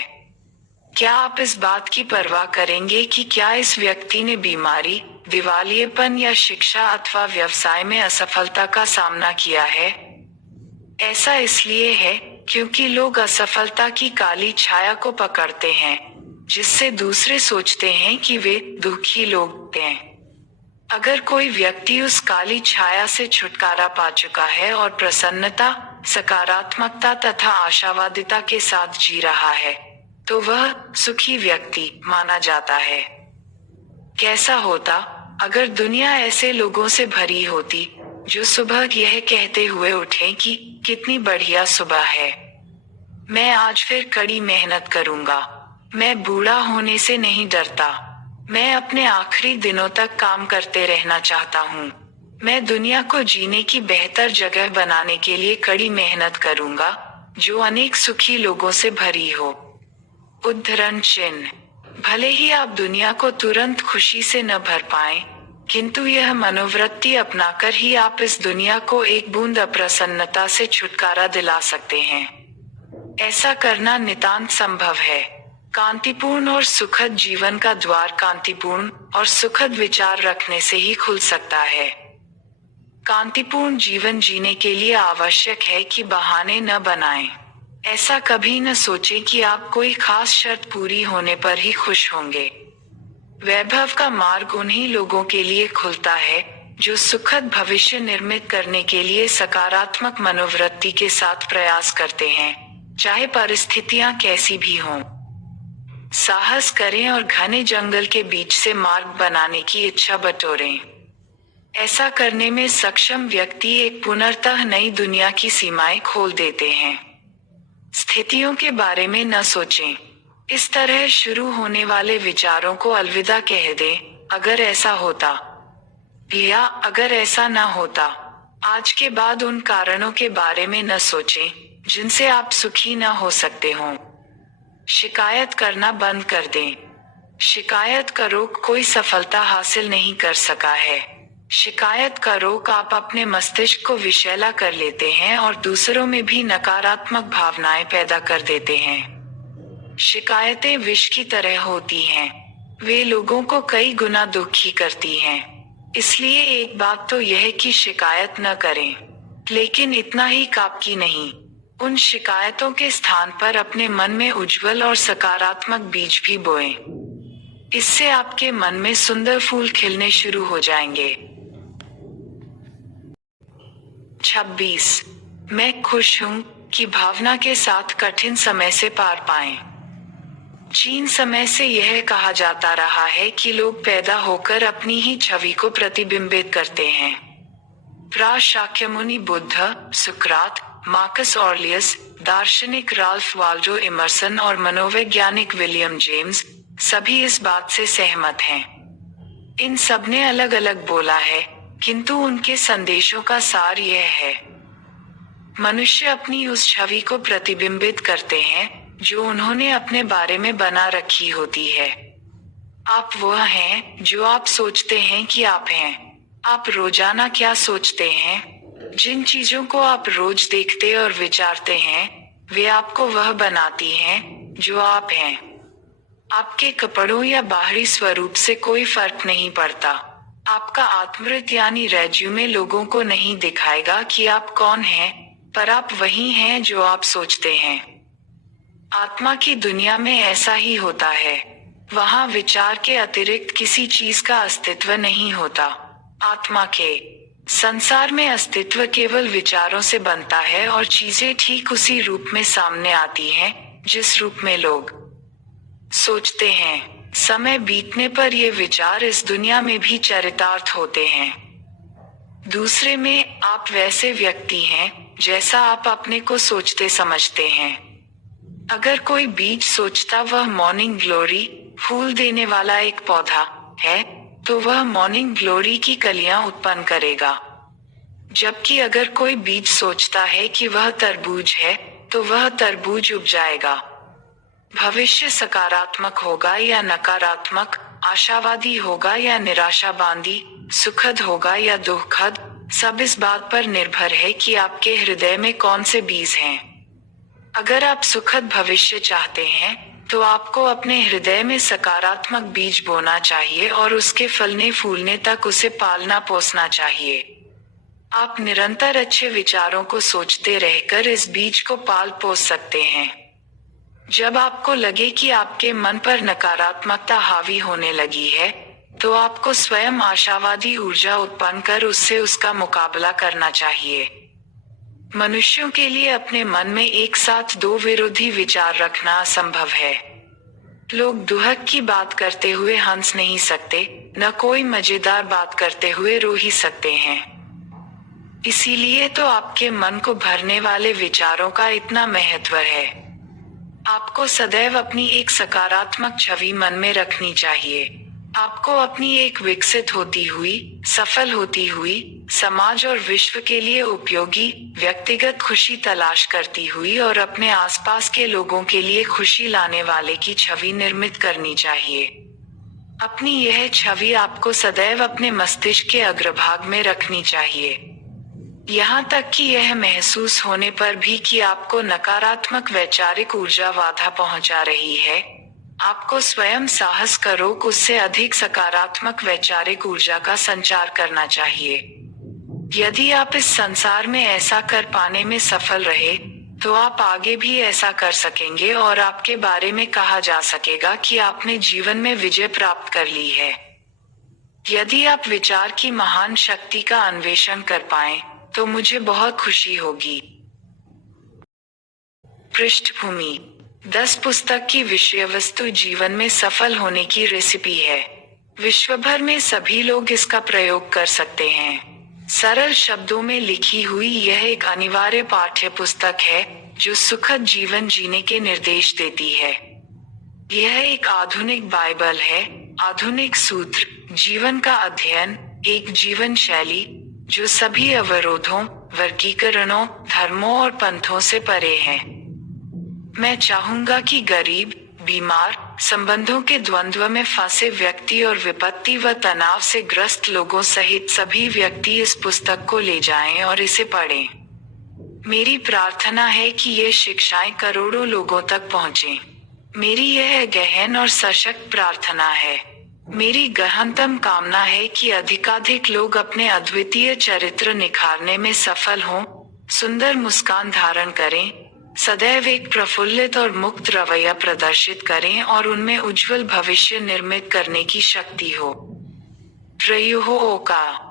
क्या आप इस बात की परवाह करेंगे कि क्या इस व्यक्ति ने बीमारी, दिवालियेपन या शिक्षा अथवा व्यवसाय में असफलता का सामना किया है? ऐसा इसलिए है क्योंकि लोग असफलता की काली छाया को पकड़ते हैं, जिससे दूसरे सोचते हैं कि वे दुखी लोग हैं। अगर कोई व्यक्ति उस काली छाया से छुटकारा पा चुका है और प्रसन्नता, सकारात्मकता तथा आशावादिता के साथ जी रहा है, तो वह सुखी व्यक्ति माना जाता है। कैसा होता अगर दुनिया ऐसे लोगों से भरी होती जो सुबह यह कहते हुए उठें कि कितनी बढ़िया सुबह है, मैं आज फिर कड़ी मेहनत करूंगा। मैं बूढ़ा होने से नहीं डरता। मैं अपने आखिरी दिनों तक काम करते रहना चाहता हूँ। मैं दुनिया को जीने की बेहतर जगह बनाने के लिए कड़ी मेहनत करूंगा, जो अनेक सुखी लोगों से भरी हो। उद्धरण चिन्ह। भले ही आप दुनिया को तुरंत खुशी से न भर पाएं, किंतु यह मनोवृत्ति अपनाकर ही आप इस दुनिया को एक बूंद अप्रसन्नता से छुटकारा दिला सकते हैं। ऐसा करना नितांत संभव है। कांतिपूर्ण और सुखद जीवन का द्वार कांतिपूर्ण और सुखद विचार रखने से ही खुल सकता है। कांतिपूर्ण जीवन जीने के लिए आवश्यक है कि बहाने न बनाएं। ऐसा कभी न सोचें कि आप कोई खास शर्त पूरी होने पर ही खुश होंगे। वैभव का मार्ग उन्हीं लोगों के लिए खुलता है जो सुखद भविष्य निर्मित करने के लिए सकारात्मक मनोवृत्ति के साथ प्रयास करते हैं, चाहे परिस्थितियां कैसी भी हों। साहस करें और घने जंगल के बीच से मार्ग बनाने की इच्छा बटोरें। ऐसा करने में सक्षम व्यक्ति एक पुनर्तः नई दुनिया की सीमाएं खोल देते हैं। स्थितियों के बारे में न सोचें। इस तरह शुरू होने वाले विचारों को अलविदा कह दें, अगर ऐसा होता या अगर ऐसा न होता। आज के बाद उन कारणों के बारे में न सोचें जिनसे आप सुखी न हो सकते हों। शिकायत करना बंद कर दें। शिकायत का रोग कोई सफलता हासिल नहीं कर सका है। शिकायत का रोग आप अपने मस्तिष्क को विषैला कर लेते हैं और दूसरों में भी नकारात्मक भावनाएं पैदा कर देते हैं। शिकायतें विष की तरह होती हैं। वे लोगों को कई गुना दुखी करती हैं। इसलिए एक बात तो यह कि शिकायत न करें, लेकिन इतना ही काफी नहीं। उन शिकायतों के स्थान पर अपने मन में उज्जवल और सकारात्मक बीज भी बोएं। इससे आपके मन में सुंदर फूल खिलने शुरू हो जाएंगे। 26। मैं खुश हूँ की भावना के साथ कठिन समय से पार पाएं। चीन समय से यह कहा जाता रहा है कि लोग पैदा होकर अपनी ही छवि को प्रतिबिंबित करते हैं। प्राशाक्यमुनि बुद्ध, सुकरात, मार्कस ऑरलियस, दार्शनिक राल्फ वाल्डो इमर्सन और मनोवैज्ञानिक विलियम जेम्स सभी इस बात से सहमत हैं। इन सबने अलग अलग बोला है, किंतु उनके संदेशों का सार यह है। मनुष्य अपनी उस छवि को प्रतिबिंबित करते हैं जो उन्होंने अपने बारे में बना रखी होती है। आप वह हैं जो आप सोचते हैं कि आप हैं। आप रोजाना क्या सोचते हैं? जिन चीजों को आप रोज देखते और विचारते हैं, वे आपको वह बनाती हैं जो आप हैं। आपके कपड़ों या बाहरी स्वरूप से कोई फर्क नहीं पड़ता। आपका आत्मवृत्त यानी रेज्यूमे लोगों को नहीं दिखाएगा कि आप कौन हैं, पर आप वही हैं जो आप सोचते हैं। आत्मा की दुनिया में ऐसा ही होता है। वहाँ विचार के अतिरिक्त किसी चीज का अस्तित्व नहीं होता। आत्मा के संसार में अस्तित्व केवल विचारों से बनता है और चीजें ठीक उसी रूप में सामने आती हैं जिस रूप में लोग सोचते हैं। समय बीतने पर ये विचार इस दुनिया में भी चरितार्थ होते हैं। दूसरे में आप वैसे व्यक्ति हैं जैसा आप अपने को सोचते समझते हैं। अगर कोई बीज सोचता वह मॉर्निंग ग्लोरी, फूल देने वाला एक पौधा है, तो वह मॉर्निंग ग्लोरी की कलियां उत्पन्न करेगा। जबकि अगर कोई बीज सोचता है कि वह तरबूज है, तो वह तरबूज उग जाएगा। भविष्य सकारात्मक होगा या नकारात्मक, आशावादी होगा या निराशावादी, सुखद होगा या दुखद, सब इस बात पर निर्भर है कि आपके हृदय में कौन से बीज हैं। अगर आप सुखद भविष्य चाहते हैं, तो आपको अपने हृदय में सकारात्मक बीज बोना चाहिए और उसके फलने फूलने तक उसे पालना पोसना चाहिए। आप निरंतर अच्छे विचारों को सोचते रहकर इस बीज को पाल पोस सकते हैं। जब आपको लगे कि आपके मन पर नकारात्मकता हावी होने लगी है, तो आपको स्वयं आशावादी ऊर्जा उत्पन्न कर उससे उसका मुकाबला करना चाहिए। मनुष्यों के लिए अपने मन में एक साथ दो विरोधी विचार रखना असंभव है। लोग दुहक की बात करते हुए हंस नहीं सकते, न कोई मजेदार बात करते हुए रो ही सकते हैं। इसीलिए तो आपके मन को भरने वाले विचारों का इतना महत्व है। आपको सदैव अपनी एक सकारात्मक छवि मन में रखनी चाहिए। आपको अपनी एक विकसित होती हुई, सफल होती हुई, समाज और विश्व के लिए उपयोगी, व्यक्तिगत खुशी तलाश करती हुई और अपने आसपास के लोगों के लिए खुशी लाने वाले की छवि निर्मित करनी चाहिए। अपनी यह छवि आपको सदैव अपने मस्तिष्क के अग्रभाग में रखनी चाहिए। यहाँ तक कि यह महसूस होने पर भी कि आपको नकारात्मक वैचारिक ऊर्जा बाधा पहुँचा रही है, आपको स्वयं साहस करो उससे अधिक सकारात्मक वैचारिक ऊर्जा का संचार करना चाहिए। यदि आप इस संसार में ऐसा कर पाने में सफल रहे, तो आप आगे भी ऐसा कर सकेंगे और आपके बारे में कहा जा सकेगा कि आपने जीवन में विजय प्राप्त कर ली है। यदि आप विचार की महान शक्ति का अन्वेषण कर पाएं, तो मुझे बहुत खुशी होगी। पृष्ठभूमि: 10 पुस्तक की विषय वस्तु जीवन में सफल होने की रेसिपी है। विश्व भर में सभी लोग इसका प्रयोग कर सकते हैं। सरल शब्दों में लिखी हुई यह एक अनिवार्य पाठ्य पुस्तक है जो सुखद जीवन जीने के निर्देश देती है। यह एक आधुनिक बाइबल है, आधुनिक सूत्र, जीवन का अध्ययन, एक जीवन शैली जो सभी अवरोधों, वर्गीकरणों, धर्मों और पंथों से परे है। मैं चाहूंगा कि गरीब, बीमार, संबंधों के द्वंद्व में फंसे व्यक्ति और विपत्ति व तनाव से ग्रस्त लोगों सहित सभी व्यक्ति इस पुस्तक को ले जाएं और इसे पढ़ें। मेरी प्रार्थना है कि ये शिक्षाएं करोड़ों लोगों तक पहुंचें। मेरी यह गहन और सशक्त प्रार्थना है। मेरी गहनतम कामना है कि अधिकाधिक लोग अपने अद्वितीय चरित्र निखारने में सफल हों, सुंदर मुस्कान धारण करें, सदैव एक प्रफुल्लित और मुक्त रवैया प्रदर्शित करें और उनमें उज्जवल भविष्य निर्मित करने की शक्ति हो। प्रयुहो ओका।